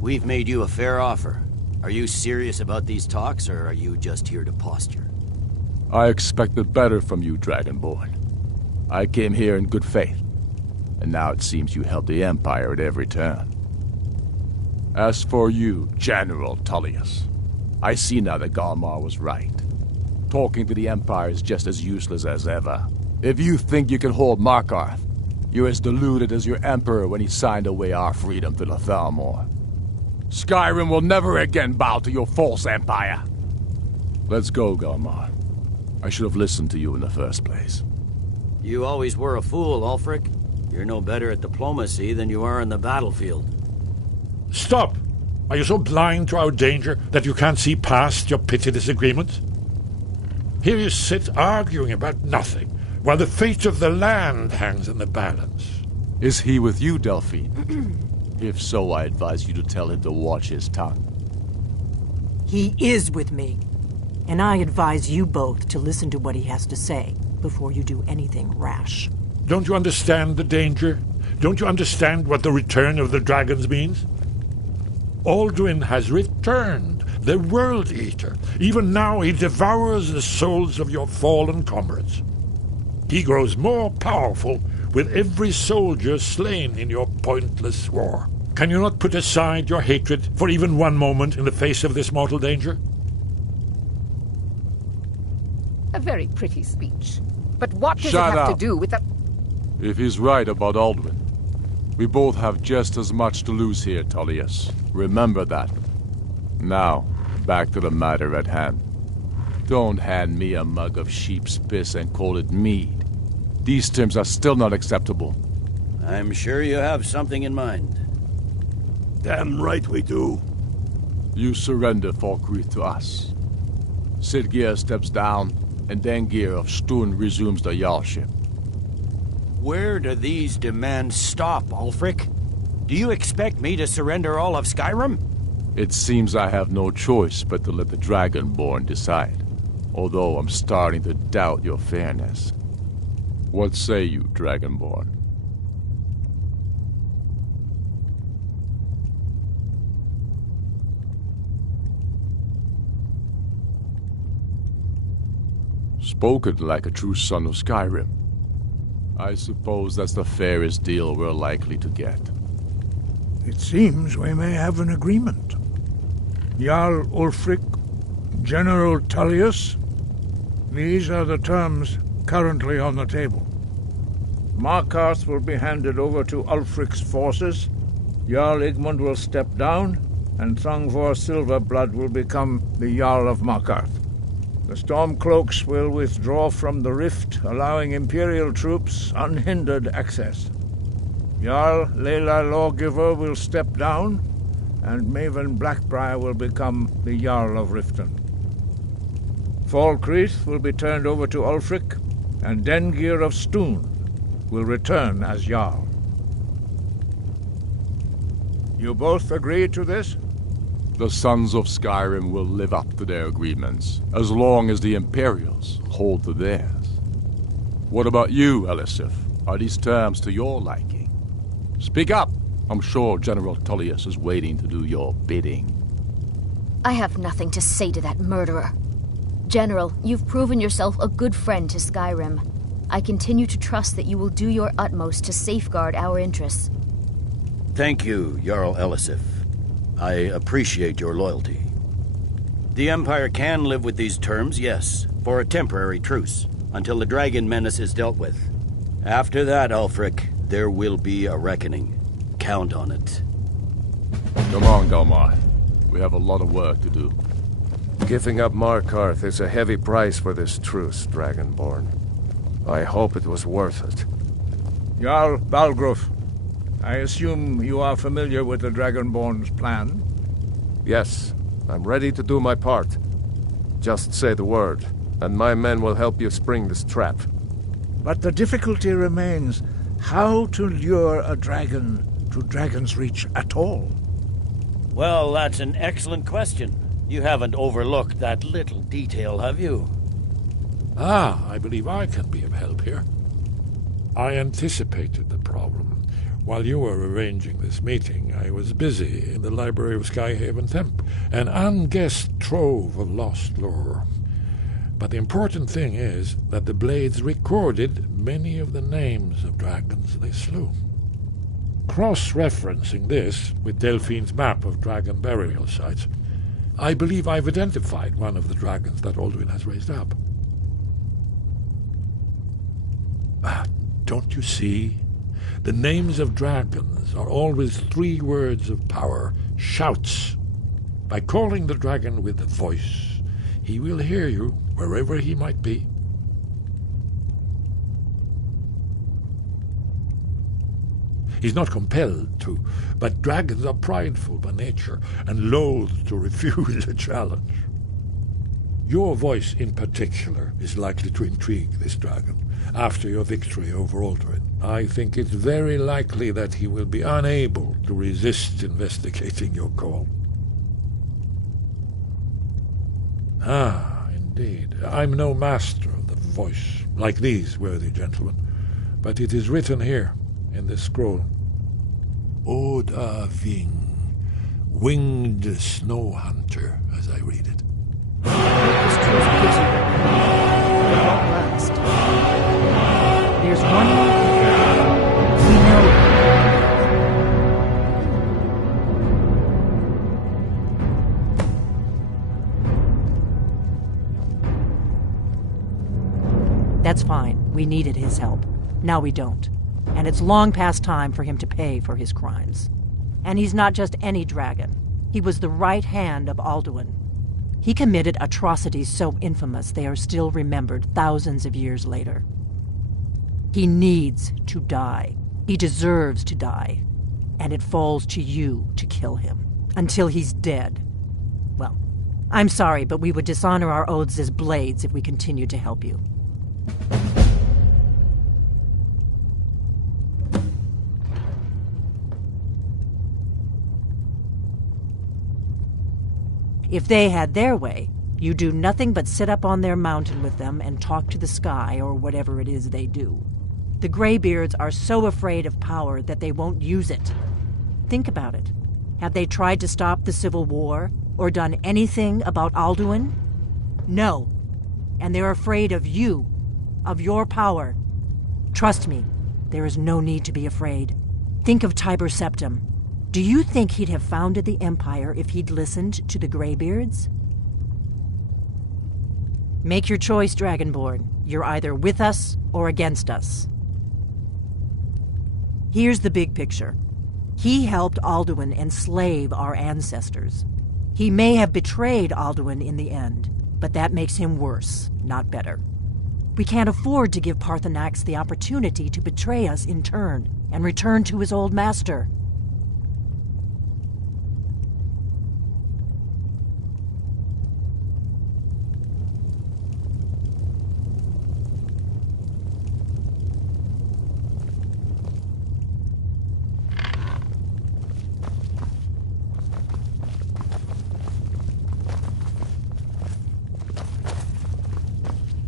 We've made you a fair offer. Are you serious about these talks, or are you just here to posture? I expected better from you, Dragonborn. I came here in good faith, and now it seems you help the Empire at every turn. As for you, General Tullius, I see now that Galmar was right. Talking to the Empire is just as useless as ever. If you think you can hold Markarth, you're as deluded as your Emperor when he signed away our freedom to the Thalmor. Skyrim will never again bow to your false empire. Let's go, Galmar. I should have listened to you in the first place. You always were a fool, Ulfric. You're no better at diplomacy than you are in the battlefield. Stop! Are you so blind to our danger that you can't see past your petty disagreements? Here you sit arguing about nothing, while the fate of the land hangs in the balance. Is he with you, Delphine? If so, I advise you to tell him to watch his tongue. He is with me, and I advise you both to listen to what he has to say before you do anything rash. Don't you understand the danger? Don't you understand what the return of the dragons means? Alduin has returned, the World Eater. Even now he devours the souls of your fallen comrades. He grows more powerful with every soldier slain in your pointless war. Can you not put aside your hatred for even one moment in the face of this mortal danger? A very pretty speech. But what does Shut it have up. to do with the... If he's right about Alduin, we both have just as much to lose here, Tullius. Remember that. Now, back to the matter at hand. Don't hand me a mug of sheep's piss and call it mead. These terms are still not acceptable. I'm sure you have something in mind. Damn right we do. You surrender Falkreath to us. Sidgeir steps down, and Dengir of Stun resumes the Jarlship. Where do these demands stop, Ulfric? Do you expect me to surrender all of Skyrim? It seems I have no choice but to let the Dragonborn decide, although I'm starting to doubt your fairness. What say you, Dragonborn? Spoken like a true son of Skyrim. I suppose that's the fairest deal we're likely to get. It seems we may have an agreement. Jarl Ulfric, General Tullius, these are the terms currently on the table. Markarth will be handed over to Ulfric's forces, Jarl Igmund will step down, and Thongvor Silverblood will become the Jarl of Markarth. The Stormcloaks will withdraw from the rift, allowing Imperial troops unhindered access. Jarl Layla Lawgiver will step down, and Maven Blackbriar will become the Jarl of Riften. Falkreath will be turned over to Ulfric, and Dengir of Stun will return as Jarl. You both agree to this? The Sons of Skyrim will live up to their agreements, as long as the Imperials hold to theirs. What about you, Elisif? Are these terms to your liking? Speak up! I'm sure General Tullius is waiting to do your bidding. I have nothing to say to that murderer. General, you've proven yourself a good friend to Skyrim. I continue to trust that you will do your utmost to safeguard our interests. Thank you, Jarl Elisif. I appreciate your loyalty. The Empire can live with these terms, yes, for a temporary truce, until the dragon menace is dealt with. After that, Ulfric, there will be a reckoning. Count on it. Come on, Galmar. We have a lot of work to do. Giving up Markarth is a heavy price for this truce, Dragonborn. I hope it was worth it. Jarl Balgruf, I assume you are familiar with the Dragonborn's plan? Yes, I'm ready to do my part. Just say the word, and my men will help you spring this trap. But the difficulty remains how to lure a dragon to Dragon's Reach at all. Well, that's an excellent question. You haven't overlooked that little detail, have you? I believe I can be of help here. I anticipated the problem. While you were arranging this meeting, I was busy in the library of Skyhaven Temple, an unguessed trove of lost lore. But the important thing is that the Blades recorded many of the names of dragons they slew. Cross-referencing this with Delphine's map of dragon burial sites, I believe I've identified one of the dragons that Alduin has raised up. Don't you see? The names of dragons are always 3 words of power, shouts. By calling the dragon with a voice, he will hear you wherever he might be. He's not compelled to, but dragons are prideful by nature and loath to refuse a challenge. Your voice in particular is likely to intrigue this dragon after your victory over Alduin. I think it's very likely that he will be unable to resist investigating your call. Indeed. I'm no master of the voice, like these worthy gentlemen, but it is written here in this scroll. Oda Ving, winged snow hunter, as I read it. There's one more thing. We know. That's fine. We needed his help. Now we don't. And it's long past time for him to pay for his crimes. And he's not just any dragon. He was the right hand of Alduin. He committed atrocities so infamous they are still remembered thousands of years later. He needs to die. He deserves to die. And it falls to you to kill him. Until he's dead. Well, I'm sorry, but we would dishonor our oaths as Blades if we continued to help you. If they had their way, you do nothing but sit up on their mountain with them and talk to the sky or whatever it is they do. The Greybeards are so afraid of power that they won't use it. Think about it. Have they tried to stop the Civil War or done anything about Alduin? No. And they're afraid of you, of your power. Trust me, there is no need to be afraid. Think of Tiber Septim. Do you think he'd have founded the Empire if he'd listened to the Greybeards? Make your choice, Dragonborn. You're either with us or against us. Here's the big picture. He helped Alduin enslave our ancestors. He may have betrayed Alduin in the end, but that makes him worse, not better. We can't afford to give Paarthurnax the opportunity to betray us in turn and return to his old master.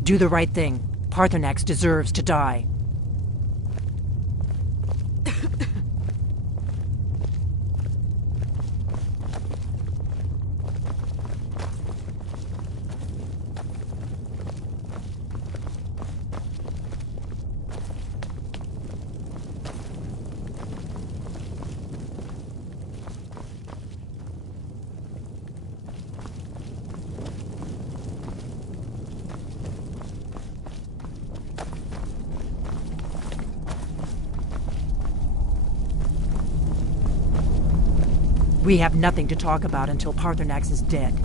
Do the right thing. Paarthurnax deserves to die. We have nothing to talk about until Paarthurnax is dead.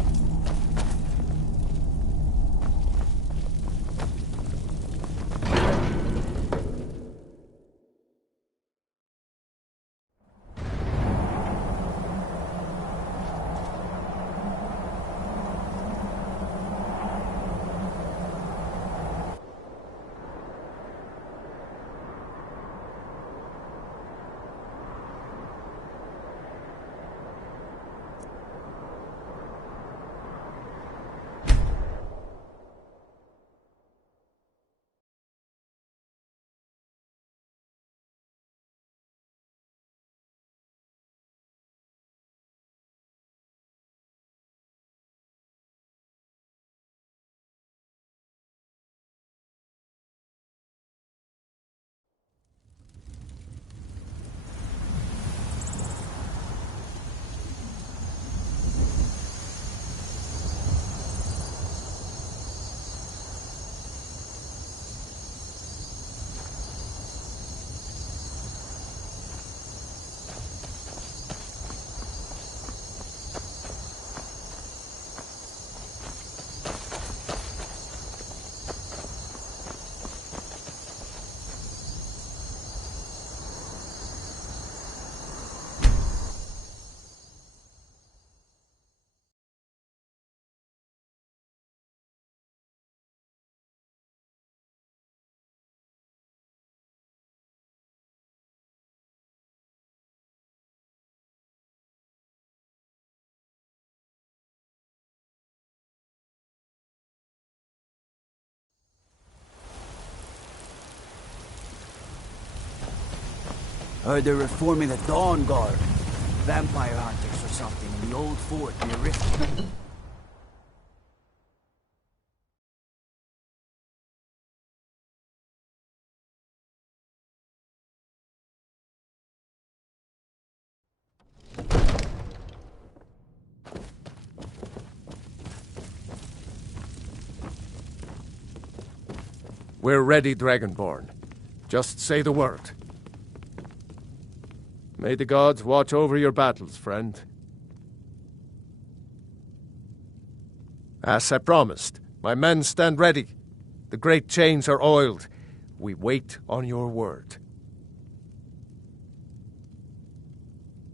Heard they're reforming the Dawn Guard. Vampire hunters or something in the old fort near Rift. We're ready, Dragonborn. Just say the word. May the gods watch over your battles, friend. As I promised, my men stand ready. The great chains are oiled. We wait on your word.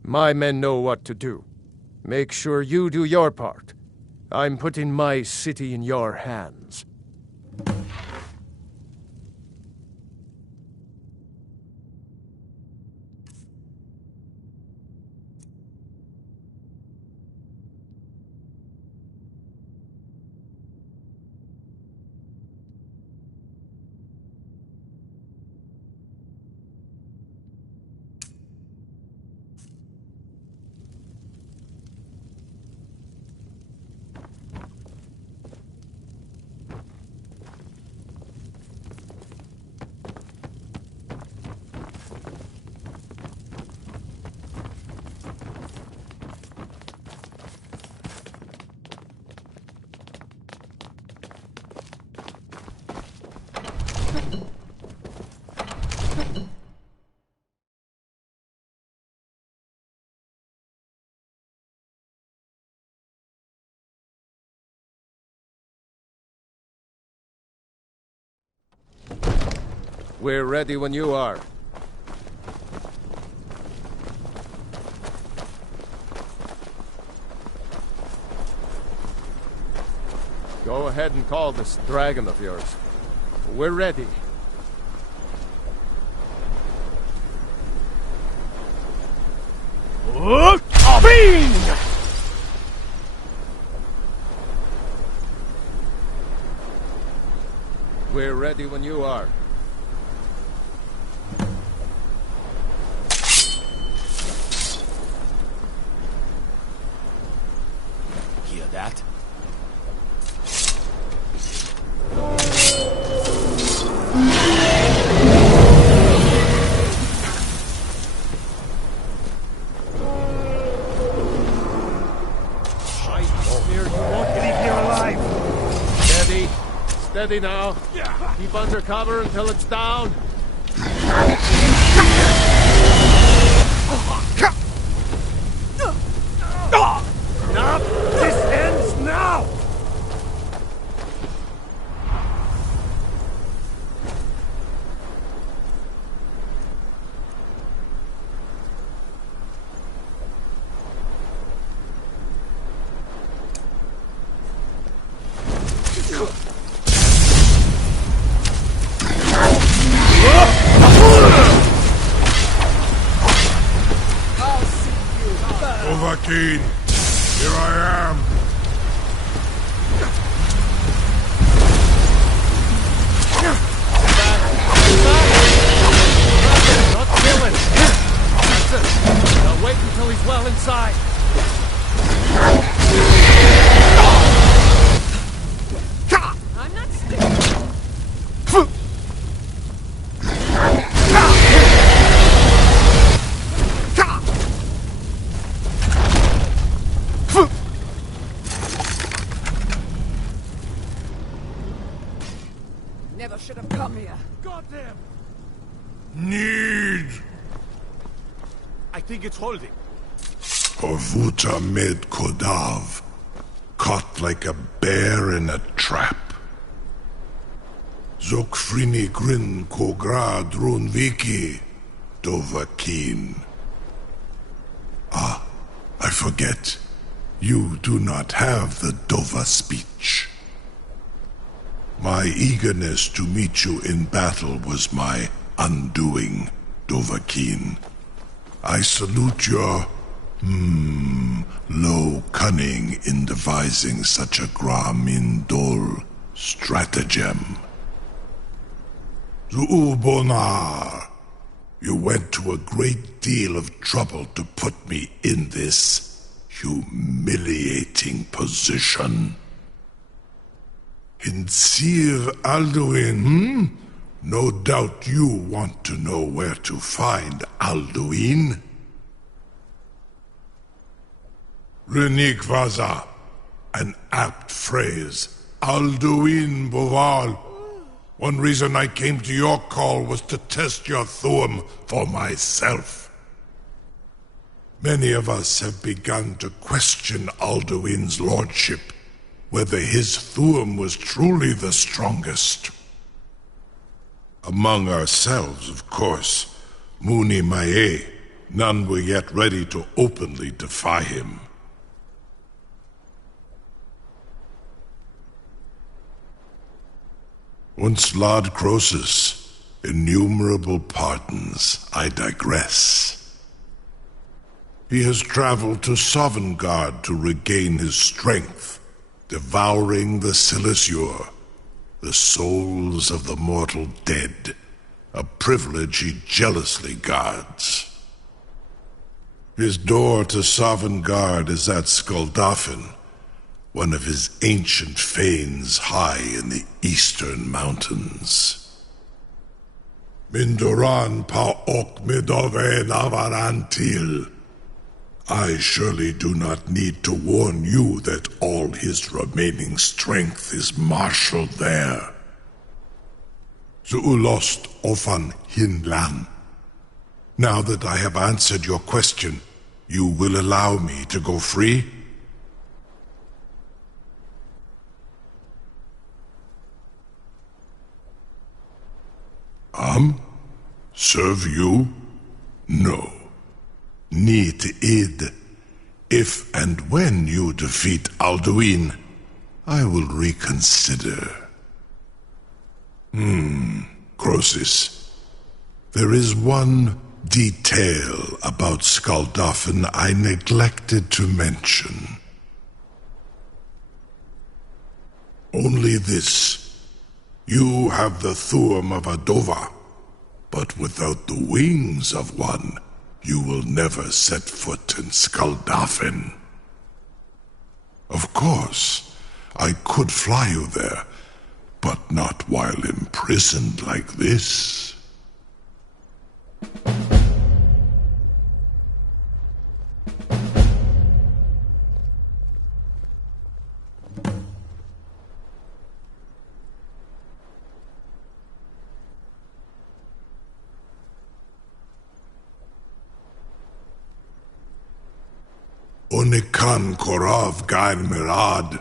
My men know what to do. Make sure you do your part. I'm putting my city in your hands. We're ready when you are. Go ahead and call this dragon of yours. We're ready. Bing! We're ready when you are. Hear that? Steady now. Keep under cover until it's down. fiend! Here I am! Not kill him! That's it! Now wait until he's well inside! I'm not sticking. Never should have come here. Goddamn! Need! I think it's holding. Orvuta med Kodav, caught like a bear in a trap. Zokfrini grin kogra drunviki, Dovahkiin. Ah, I forget. You do not have the Dova speech. My eagerness to meet you in battle was my undoing, Dovahkiin. I salute your, low cunning in devising such a Gramindol stratagem. Zuubonar, you went to a great deal of trouble to put me in this humiliating position. Hinsir Alduin, No doubt you want to know where to find Alduin. Renikvaza, an apt phrase. Alduin Boval. One reason I came to your call was to test your Thuum for myself. Many of us have begun to question Alduin's lordship, whether his Thuum was truly the strongest. Among ourselves, of course, Muni Mae, none were yet ready to openly defy him. Once Lord Croesus, innumerable pardons, I digress. He has traveled to Sovngarde to regain his strength, devouring the Silesur, the souls of the mortal dead, a privilege he jealously guards. His door to Sovngarde is at Skuldafn, one of his ancient fanes high in the eastern mountains. Mindoran Paok Midove Navarantil. I surely do not need to warn you that all his remaining strength is marshaled there. Zuulost Ofan Hinlan. Now that I have answered your question, you will allow me to go free? Serve you? No. Need id. If and when you defeat Alduin, I will reconsider. Croesus. There is one detail about Skuldafn I neglected to mention. Only this. You have the Thuum of a Dova, but without the wings of one, you will never set foot in Skuldafn. Of course, I could fly you there, but not while imprisoned like this. Onikan Korav Gain Mirad.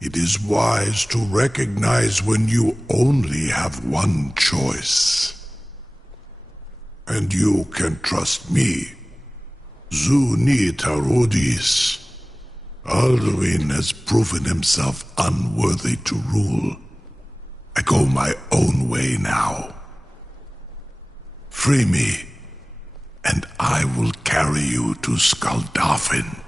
It is wise to recognize when you only have one choice. And you can trust me. Zuni Tarudis. Alduin has proven himself unworthy to rule. I go my own way now. Free me, and I will carry you to Skuldafn.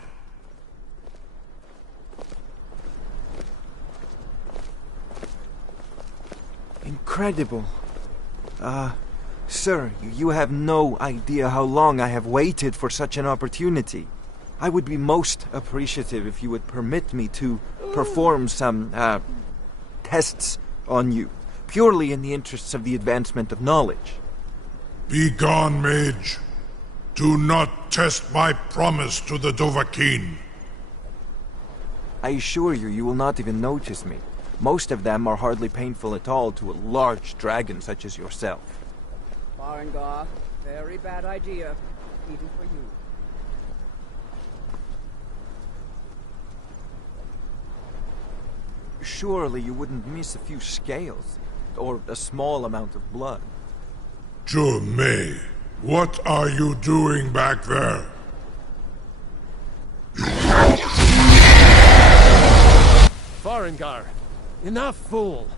incredible. Sir, you have no idea how long I have waited for such an opportunity. I would be most appreciative if you would permit me to perform some, tests on you, purely in the interests of the advancement of knowledge. Begone, mage. Do not test my promise to the Dovahkiin. I assure you, you will not even notice me. Most of them are hardly painful at all to a large dragon such as yourself. Farengar, very bad idea, even for you. Surely you wouldn't miss a few scales, or a small amount of blood. May, what are you doing back there? Farengar, enough, fool!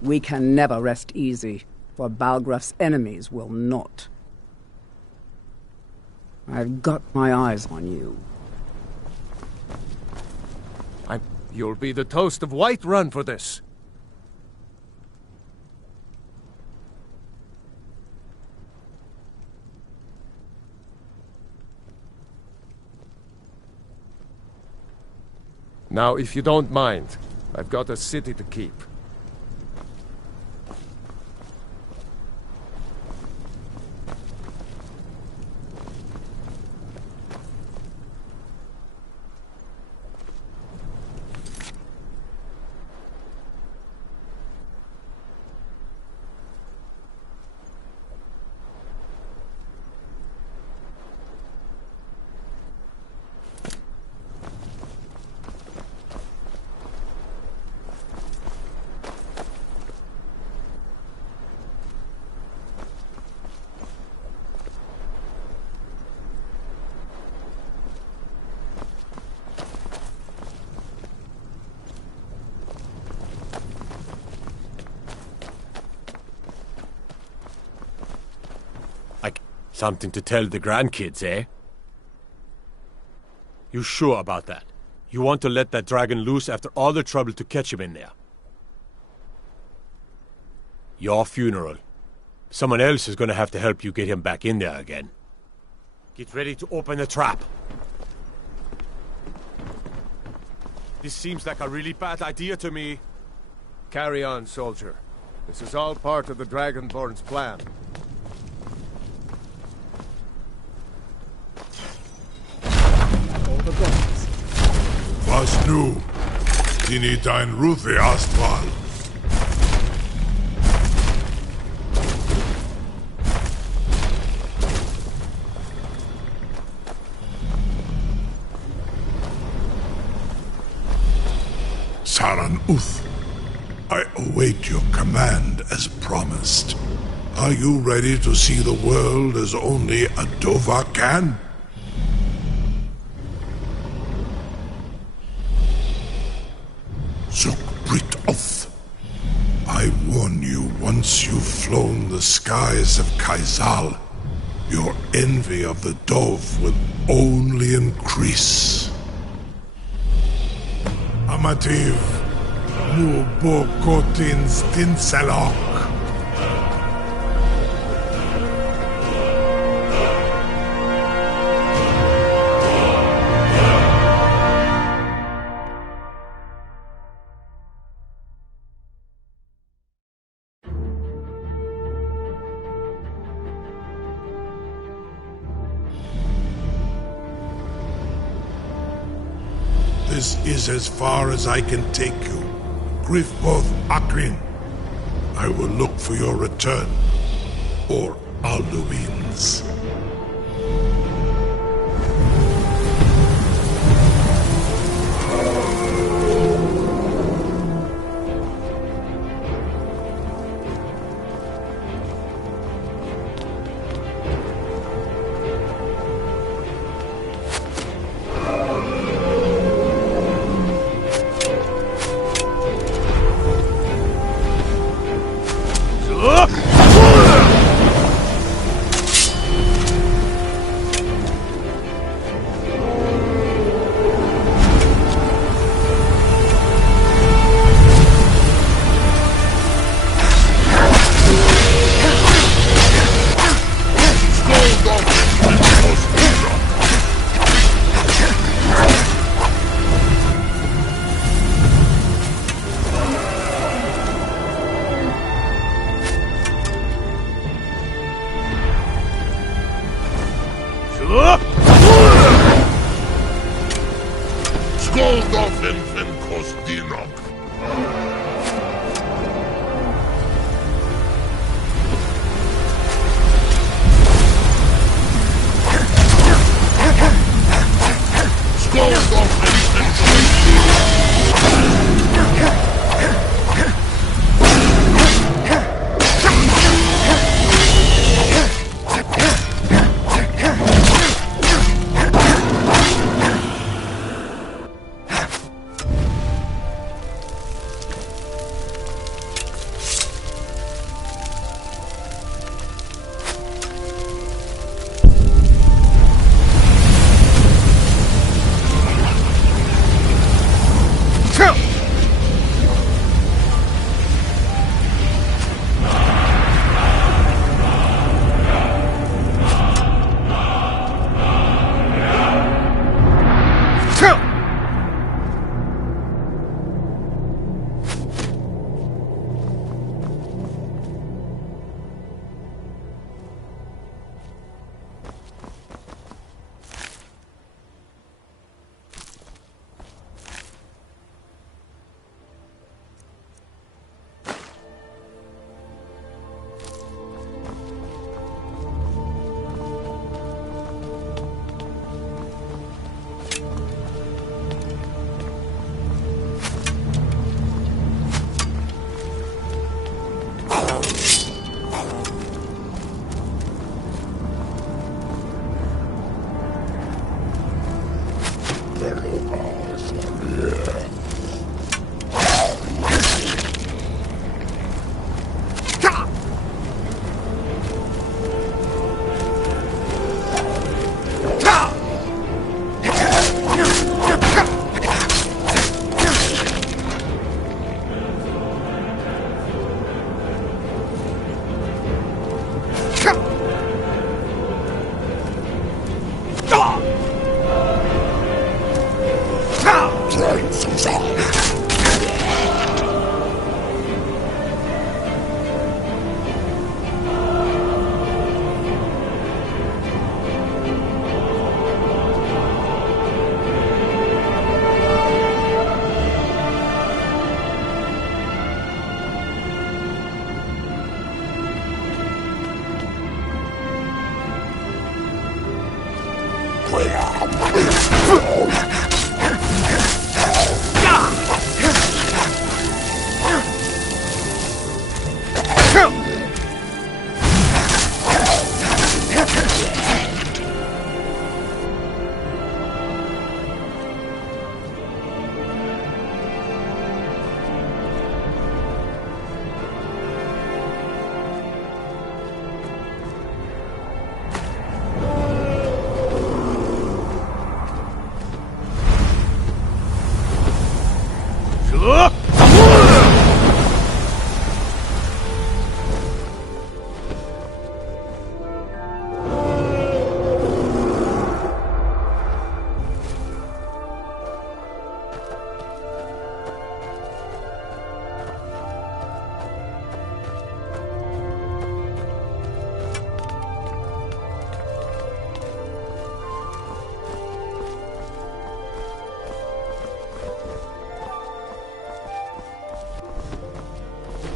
We can never rest easy, for Balgraf's enemies will not. I've got my eyes on you. You'll be the toast of Whiterun for this. Now, if you don't mind, I've got a city to keep. Something to tell the grandkids, eh? You sure about that? You want to let that dragon loose after all the trouble to catch him in there? Your funeral. Someone else is gonna have to help you get him back in there again. Get ready to open the trap. This seems like a really bad idea to me. Carry on, soldier. This is all part of the Dragonborn's plan. Was nu? Dini dein Ruthi Astval. Saran Uth, I await your command as promised. Are you ready to see the world as only a Dova can? Zukbrit Oth, I warn you, once you've flown the skies of Kaizal, your envy of the Dove will only increase. Amativ, mu bokotin stinselok. This is as far as I can take you. Grifboth Akrin. I will look for your return. Or Alduin's.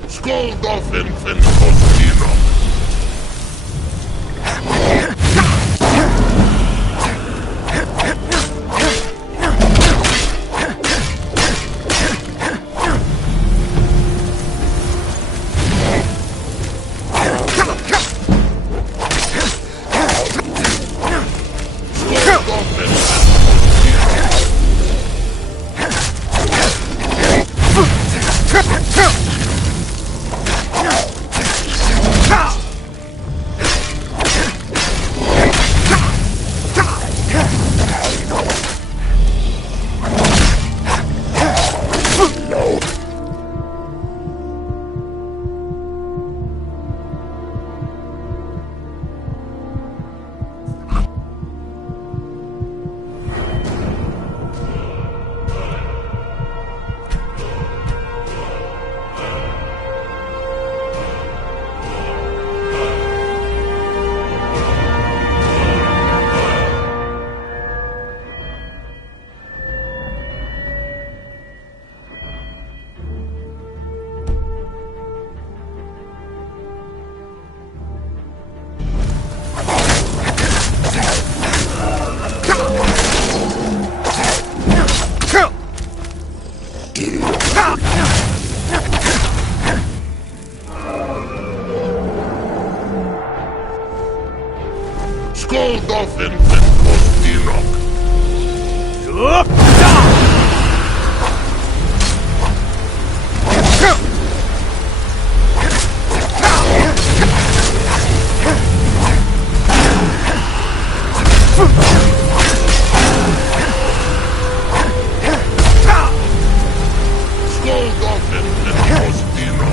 Skåldolfen fin Kostino. Skåldolfen fin Kostino. Skåldolfen fin Kostino.